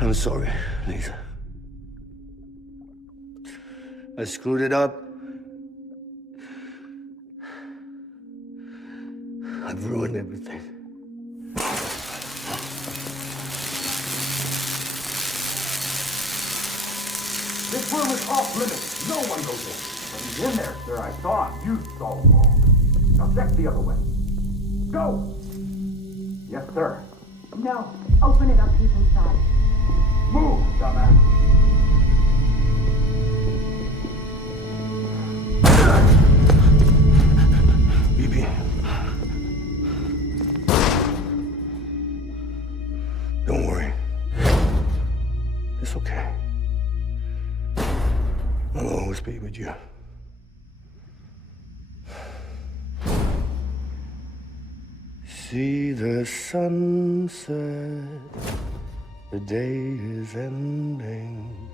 I'm sorry, Lisa. I screwed it up. I've ruined everything. This room is off limits. No one goes in. But he's in there, sir. I saw him. You saw him all. Now check the other way. Go! Yes, sir. No. Open it up. He's inside. Move, dumbass. BB. Don't worry. It's okay. I'll always be with you. See the sunset, the day is ending.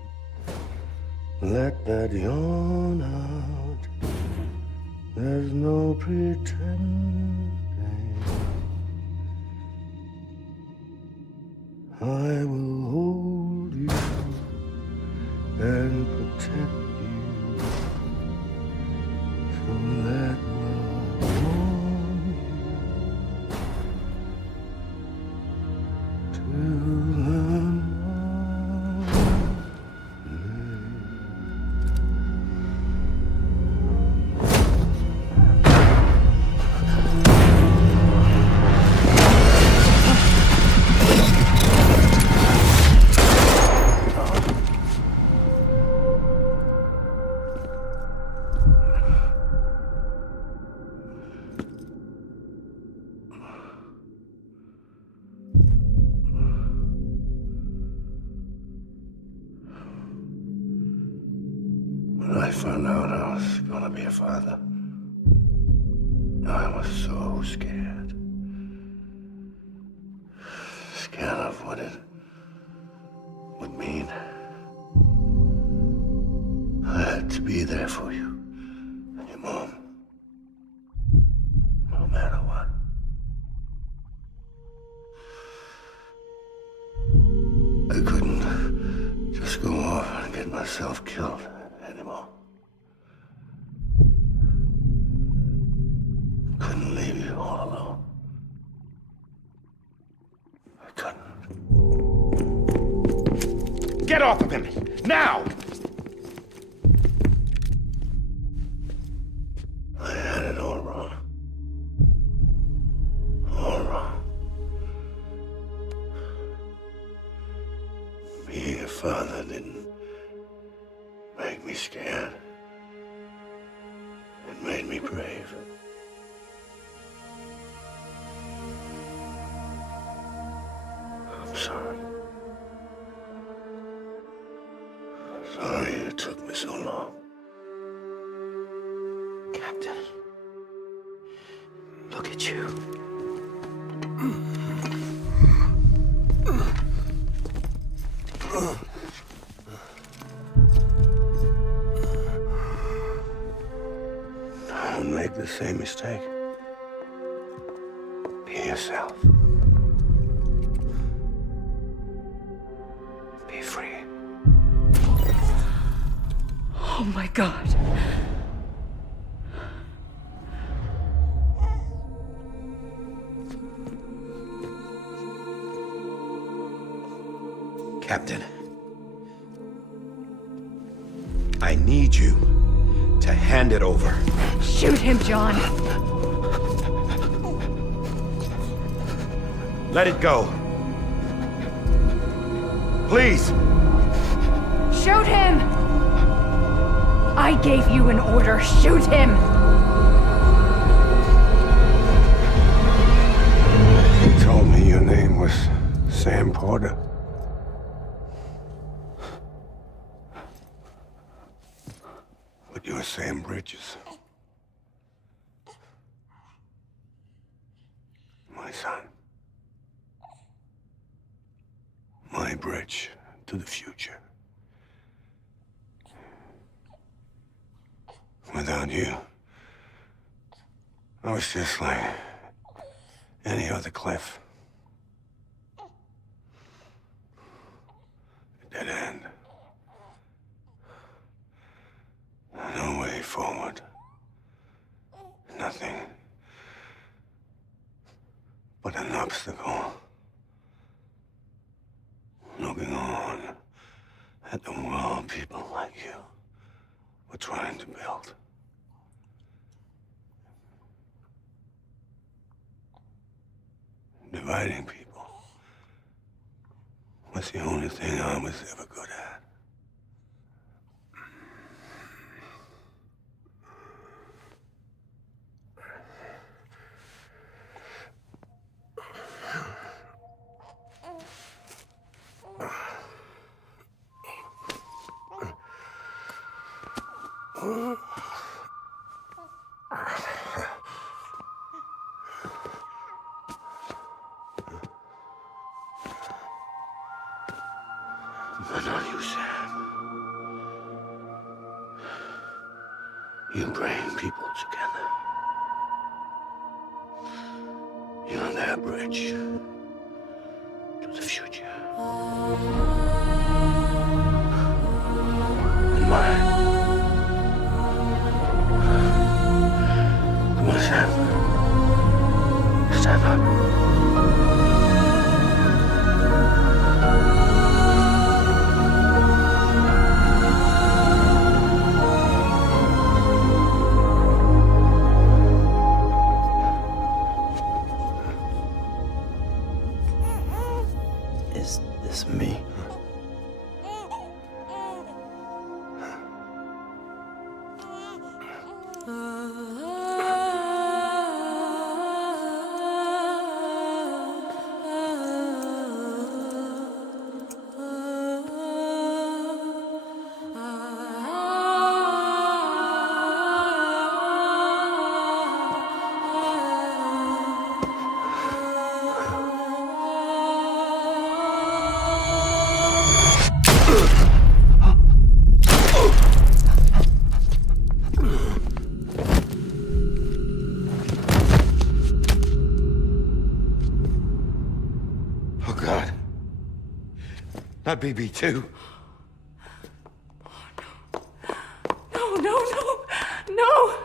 Let that yawn out, there's no pretending. I will hold you and protect you. So let love warm you till the When I found out I was gonna be a father, I was so scared. Scared of what it would mean. I had to be there for you and your mom, no matter what. I couldn't just go off and get myself killed anymore. Couldn't leave you all alone. I couldn't. Get off of him! Now! I had it all wrong. All wrong. Being a father didn't make me scared. It made me brave. I'm sorry. Sorry it took me so long. Captain, look at you. Don't make the same mistake. Be yourself. Be free. Oh my God. Captain, I need you to hand it over. Shoot him, John. Let it go. Please. Shoot him! I gave you an order. Shoot him! You told me your name was Sam Porter. But you're Sam Bridges. My son. My bridge to the future. Without you, I was just like any other Cliff. A dead end. No way forward. Nothing but an obstacle. Looking on at the world people like you were trying to build. Dividing people was the only thing I was ever good at. But not you, Sam. You bring people together. You're their bridge to the future. And mine. Come on, Sam. Step up. Is this me? Oh, God. Not BB2. No, no, no, no!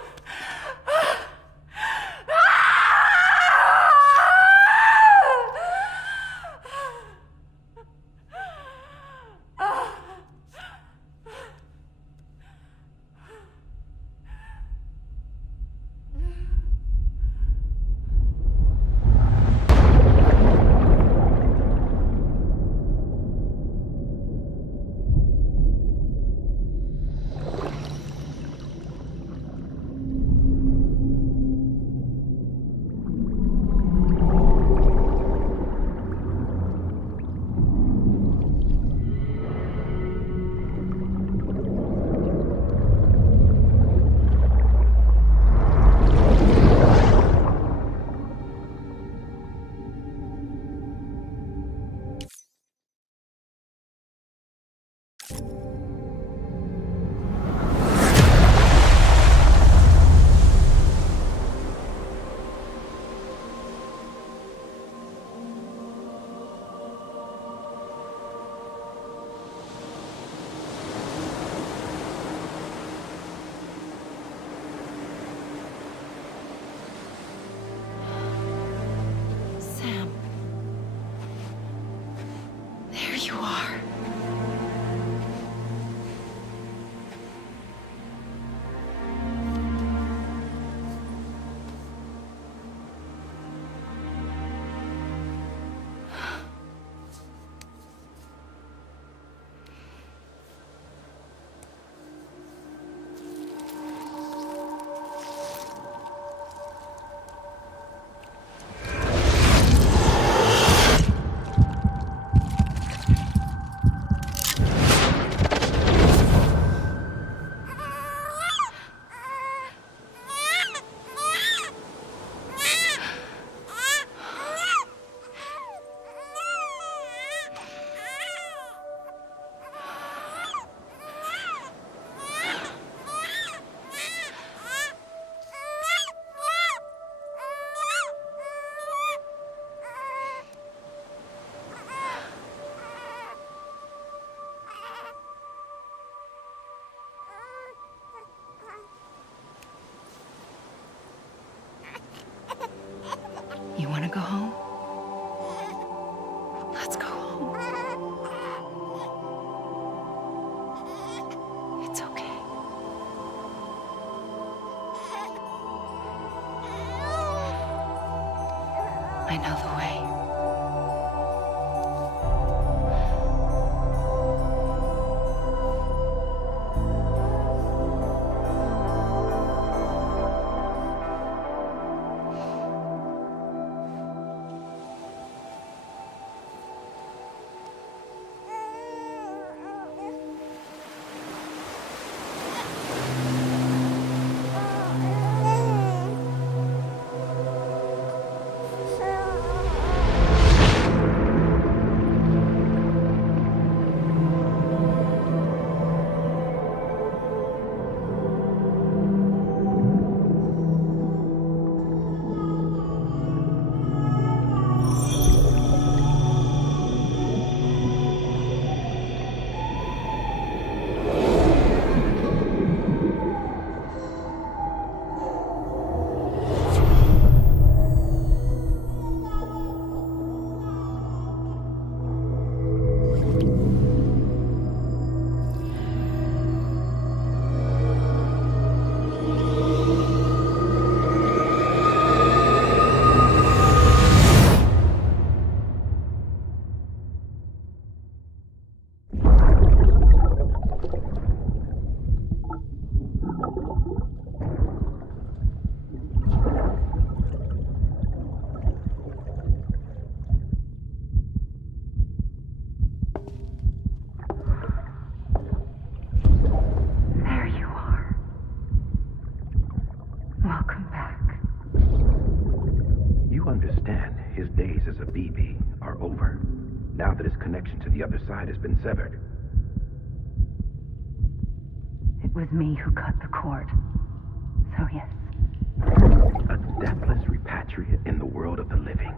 Sam. There you are. You want to go home? Let's go home. It's okay. I know the way. Welcome back. You understand his days as a BB are over, now that his connection to the other side has been severed. It was me who cut the cord. So yes. A deathless repatriate in the world of the living.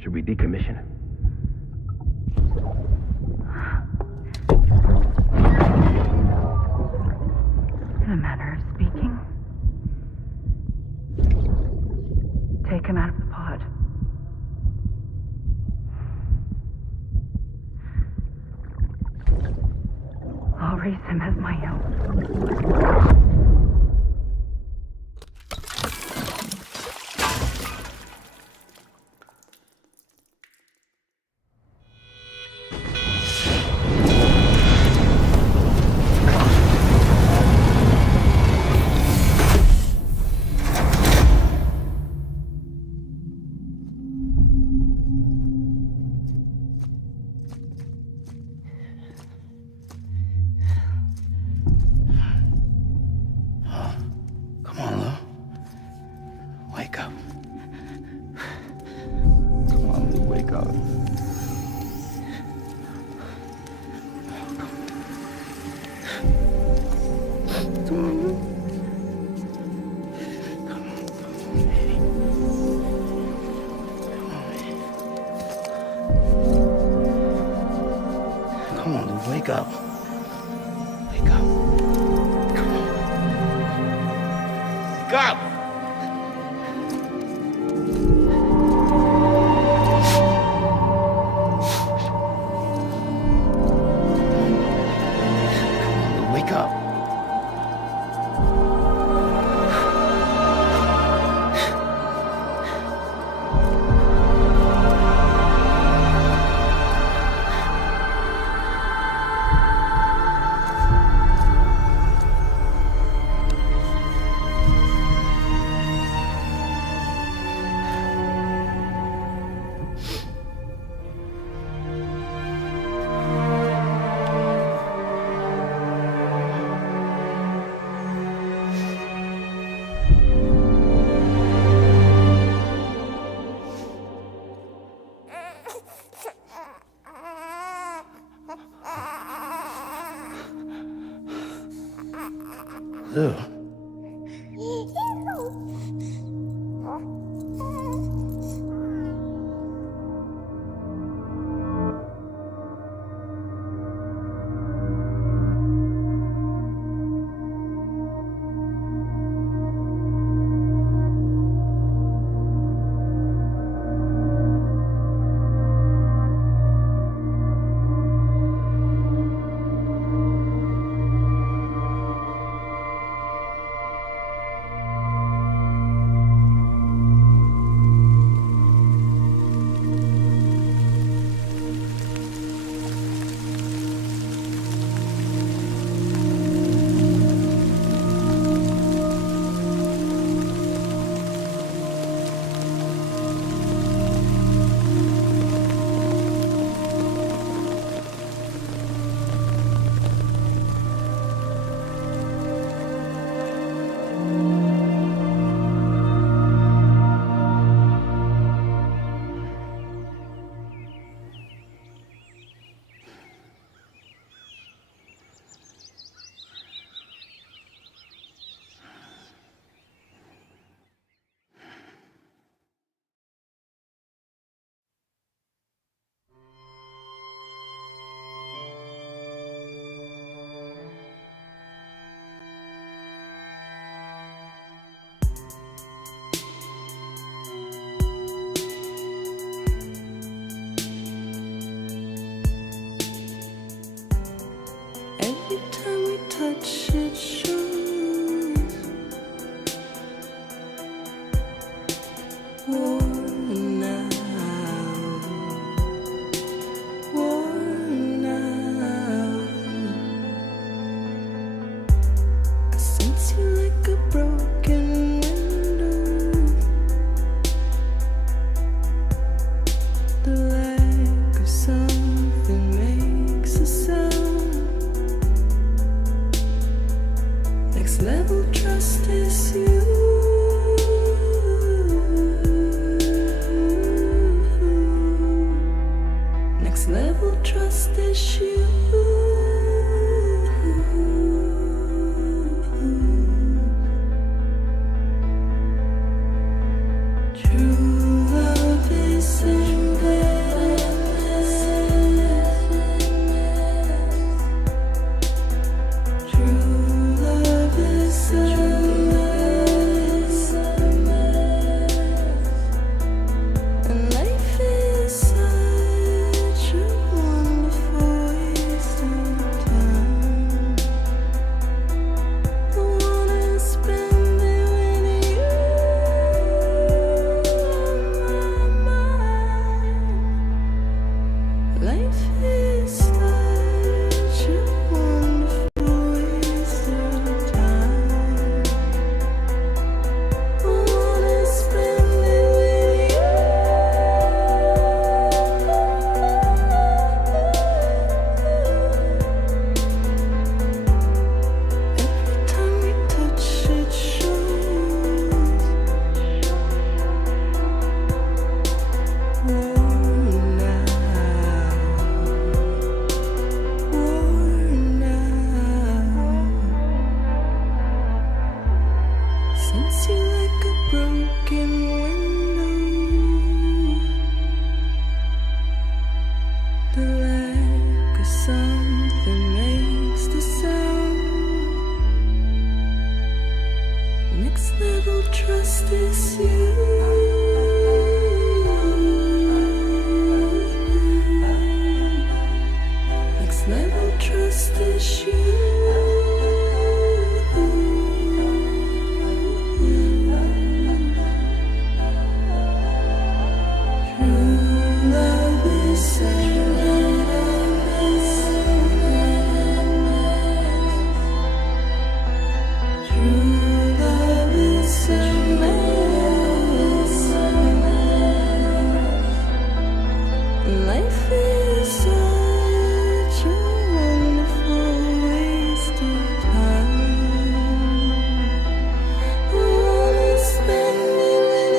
Should we decommission him? In a manner of speaking. Take him out of the pod. I'll raise him as my own. Come on, Lou. Wake up. Come on, Lou, wake up. Come on, Lou. Come on, baby. Come on, Lou, wake up. Wake up. Come on. Wake up! Wake up. Lou. Next level trust is you. Next level trust is you. True love is endless. True love is endless. And life is such a wonderful waste of time. I wanna spend it with you on my mind. Life is such a wonderful waste of time. I wanna spend it with you. Every time we touch it shows. Worn out. Sense you like a broken window. The lack of something makes the sound. Next level trust is you. Next level trust is you. True love is endless. True love is endless. Life is such a wonderful waste of time. I wanna spend it with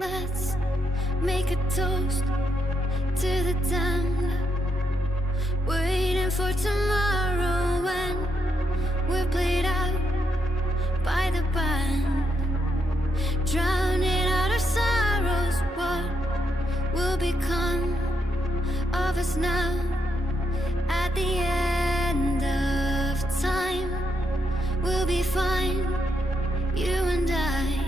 Let's make a toast to the damned. Waiting for tomorrow when we're played out by the band. Drowning out our sorrows, what will become of us now? At the end of time, we'll be fine, you and I.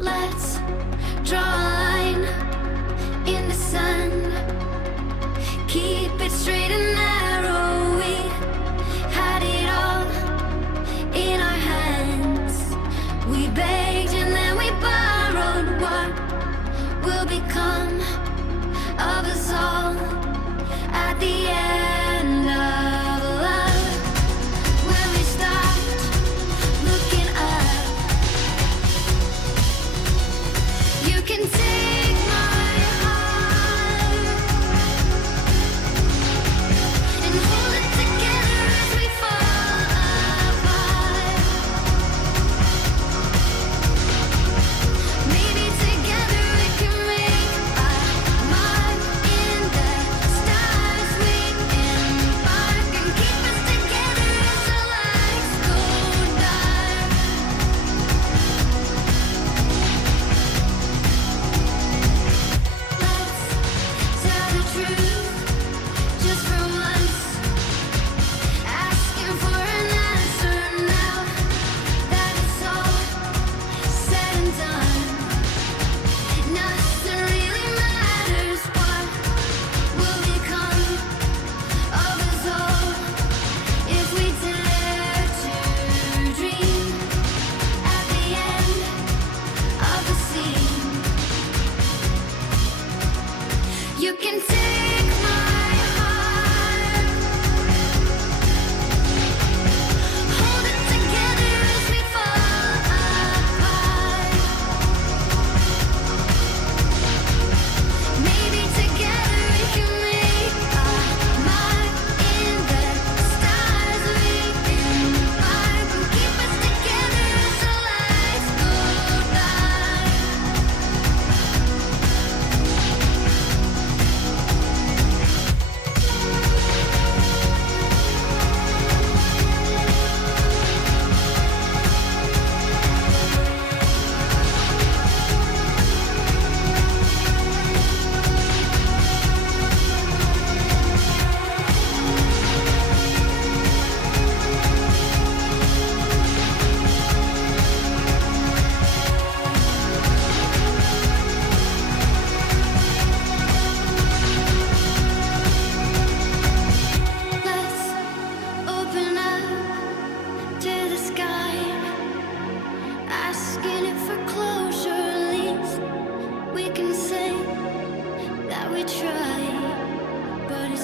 Let's draw a line in the sand. Keep it straight and narrow. We had it all in our hands. We begged and then we borrowed. What will become of us all at the end of life?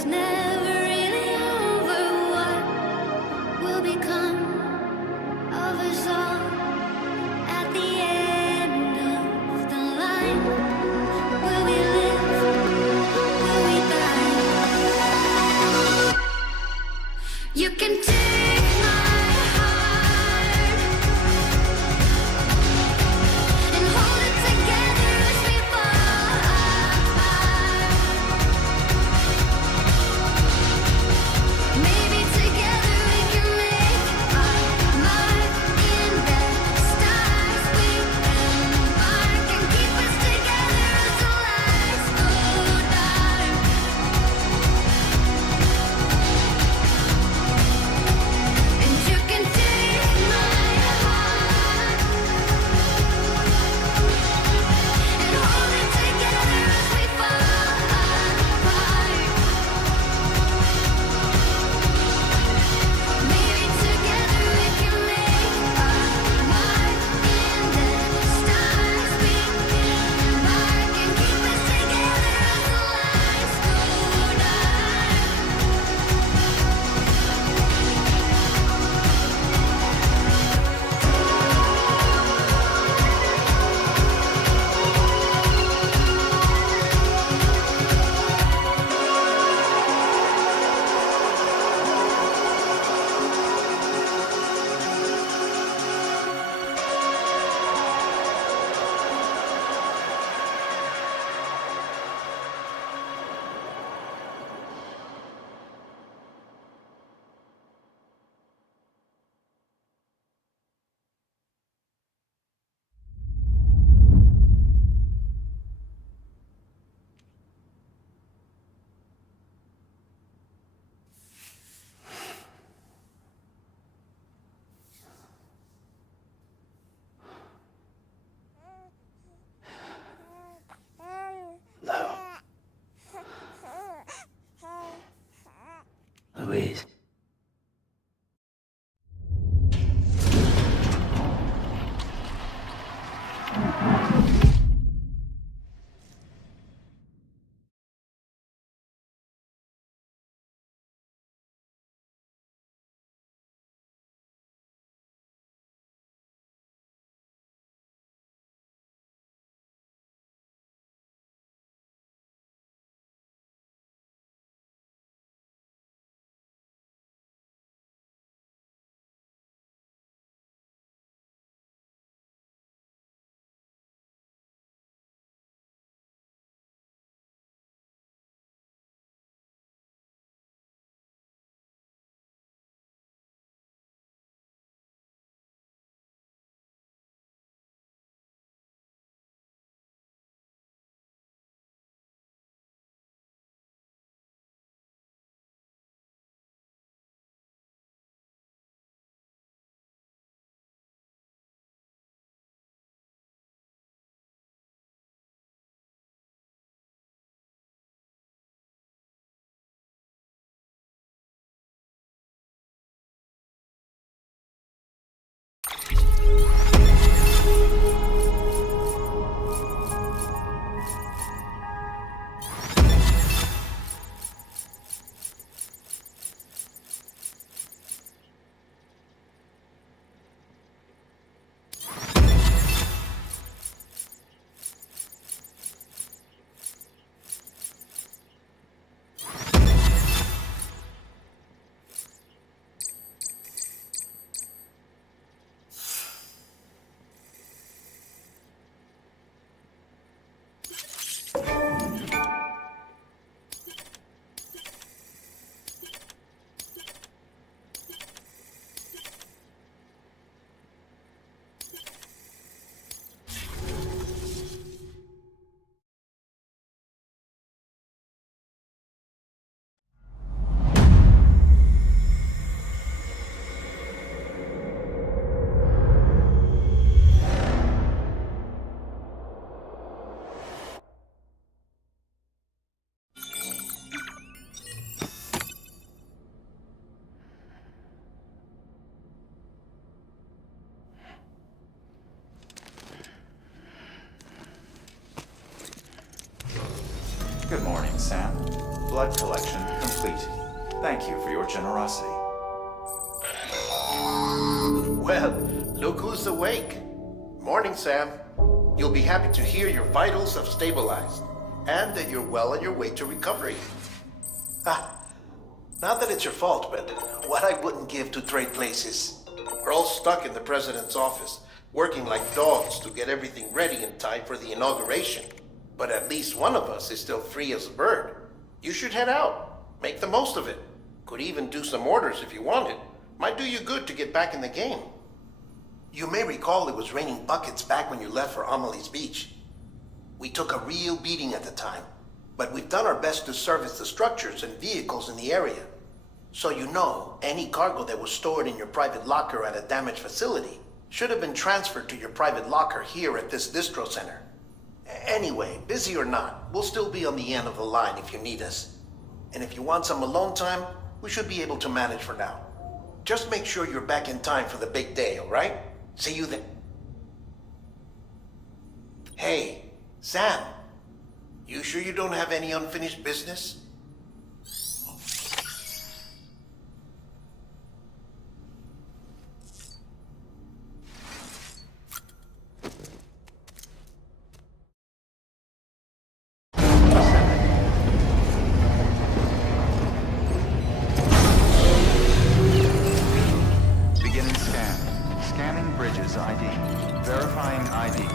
it's never really over. What will become of us all at the end of the line? Will we live? Will we die? You can take my heart and hold it together as we fall apart. Maybe together we can make our mark in the stars. We embark and keep us together as the lights go dark. And you can take my heart and hold it together as we fall apart. Maybe together we can make our mark in the stars. We embark and keep us together as the lights go dark. Louise. Good morning, Sam. Blood collection complete. complete. Thank you for your generosity. Well, look who's awake. Morning, Sam. You'll be happy to hear your vitals have stabilized, and that you're well on your way to recovery. Not that it's your fault, but what I wouldn't give to trade places. We're all stuck in the president's office, working like dogs to get everything ready in time for the inauguration. But at least one of us is still free as a bird. You should head out. Make the most of it. Could even do some orders if you wanted. Might do you good to get back in the game. You may recall it was raining buckets back when you left for Amelie's Beach. We took a real beating at the time, but we've done our best to service the structures and vehicles in the area. So you know, any cargo that was stored in your private locker at a damaged facility should have been transferred to your private locker here at this distro center. Anyway, busy or not, we'll still be on the end of the line if you need us. And if you want some alone time, we should be able to manage for now. Just make sure you're back in time for the big day, all right? See you then. Hey, Sam. You sure you don't have any unfinished business? Beginning scan. Scanning bridges ID. Verifying ID.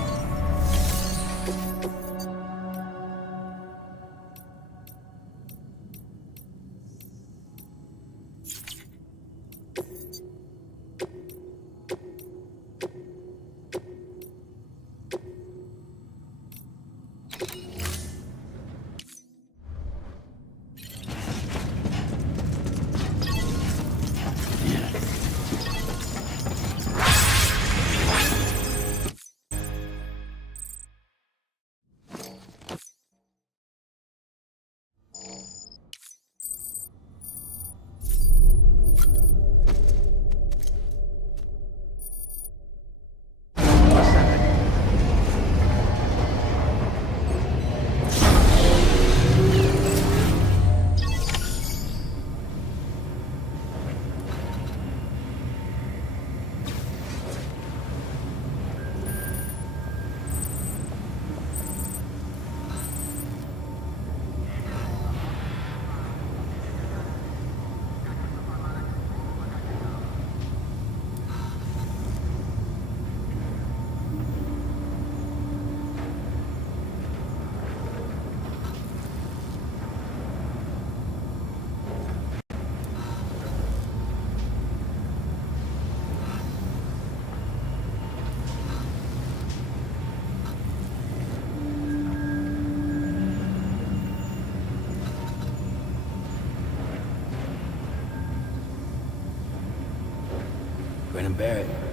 Grin and bear it.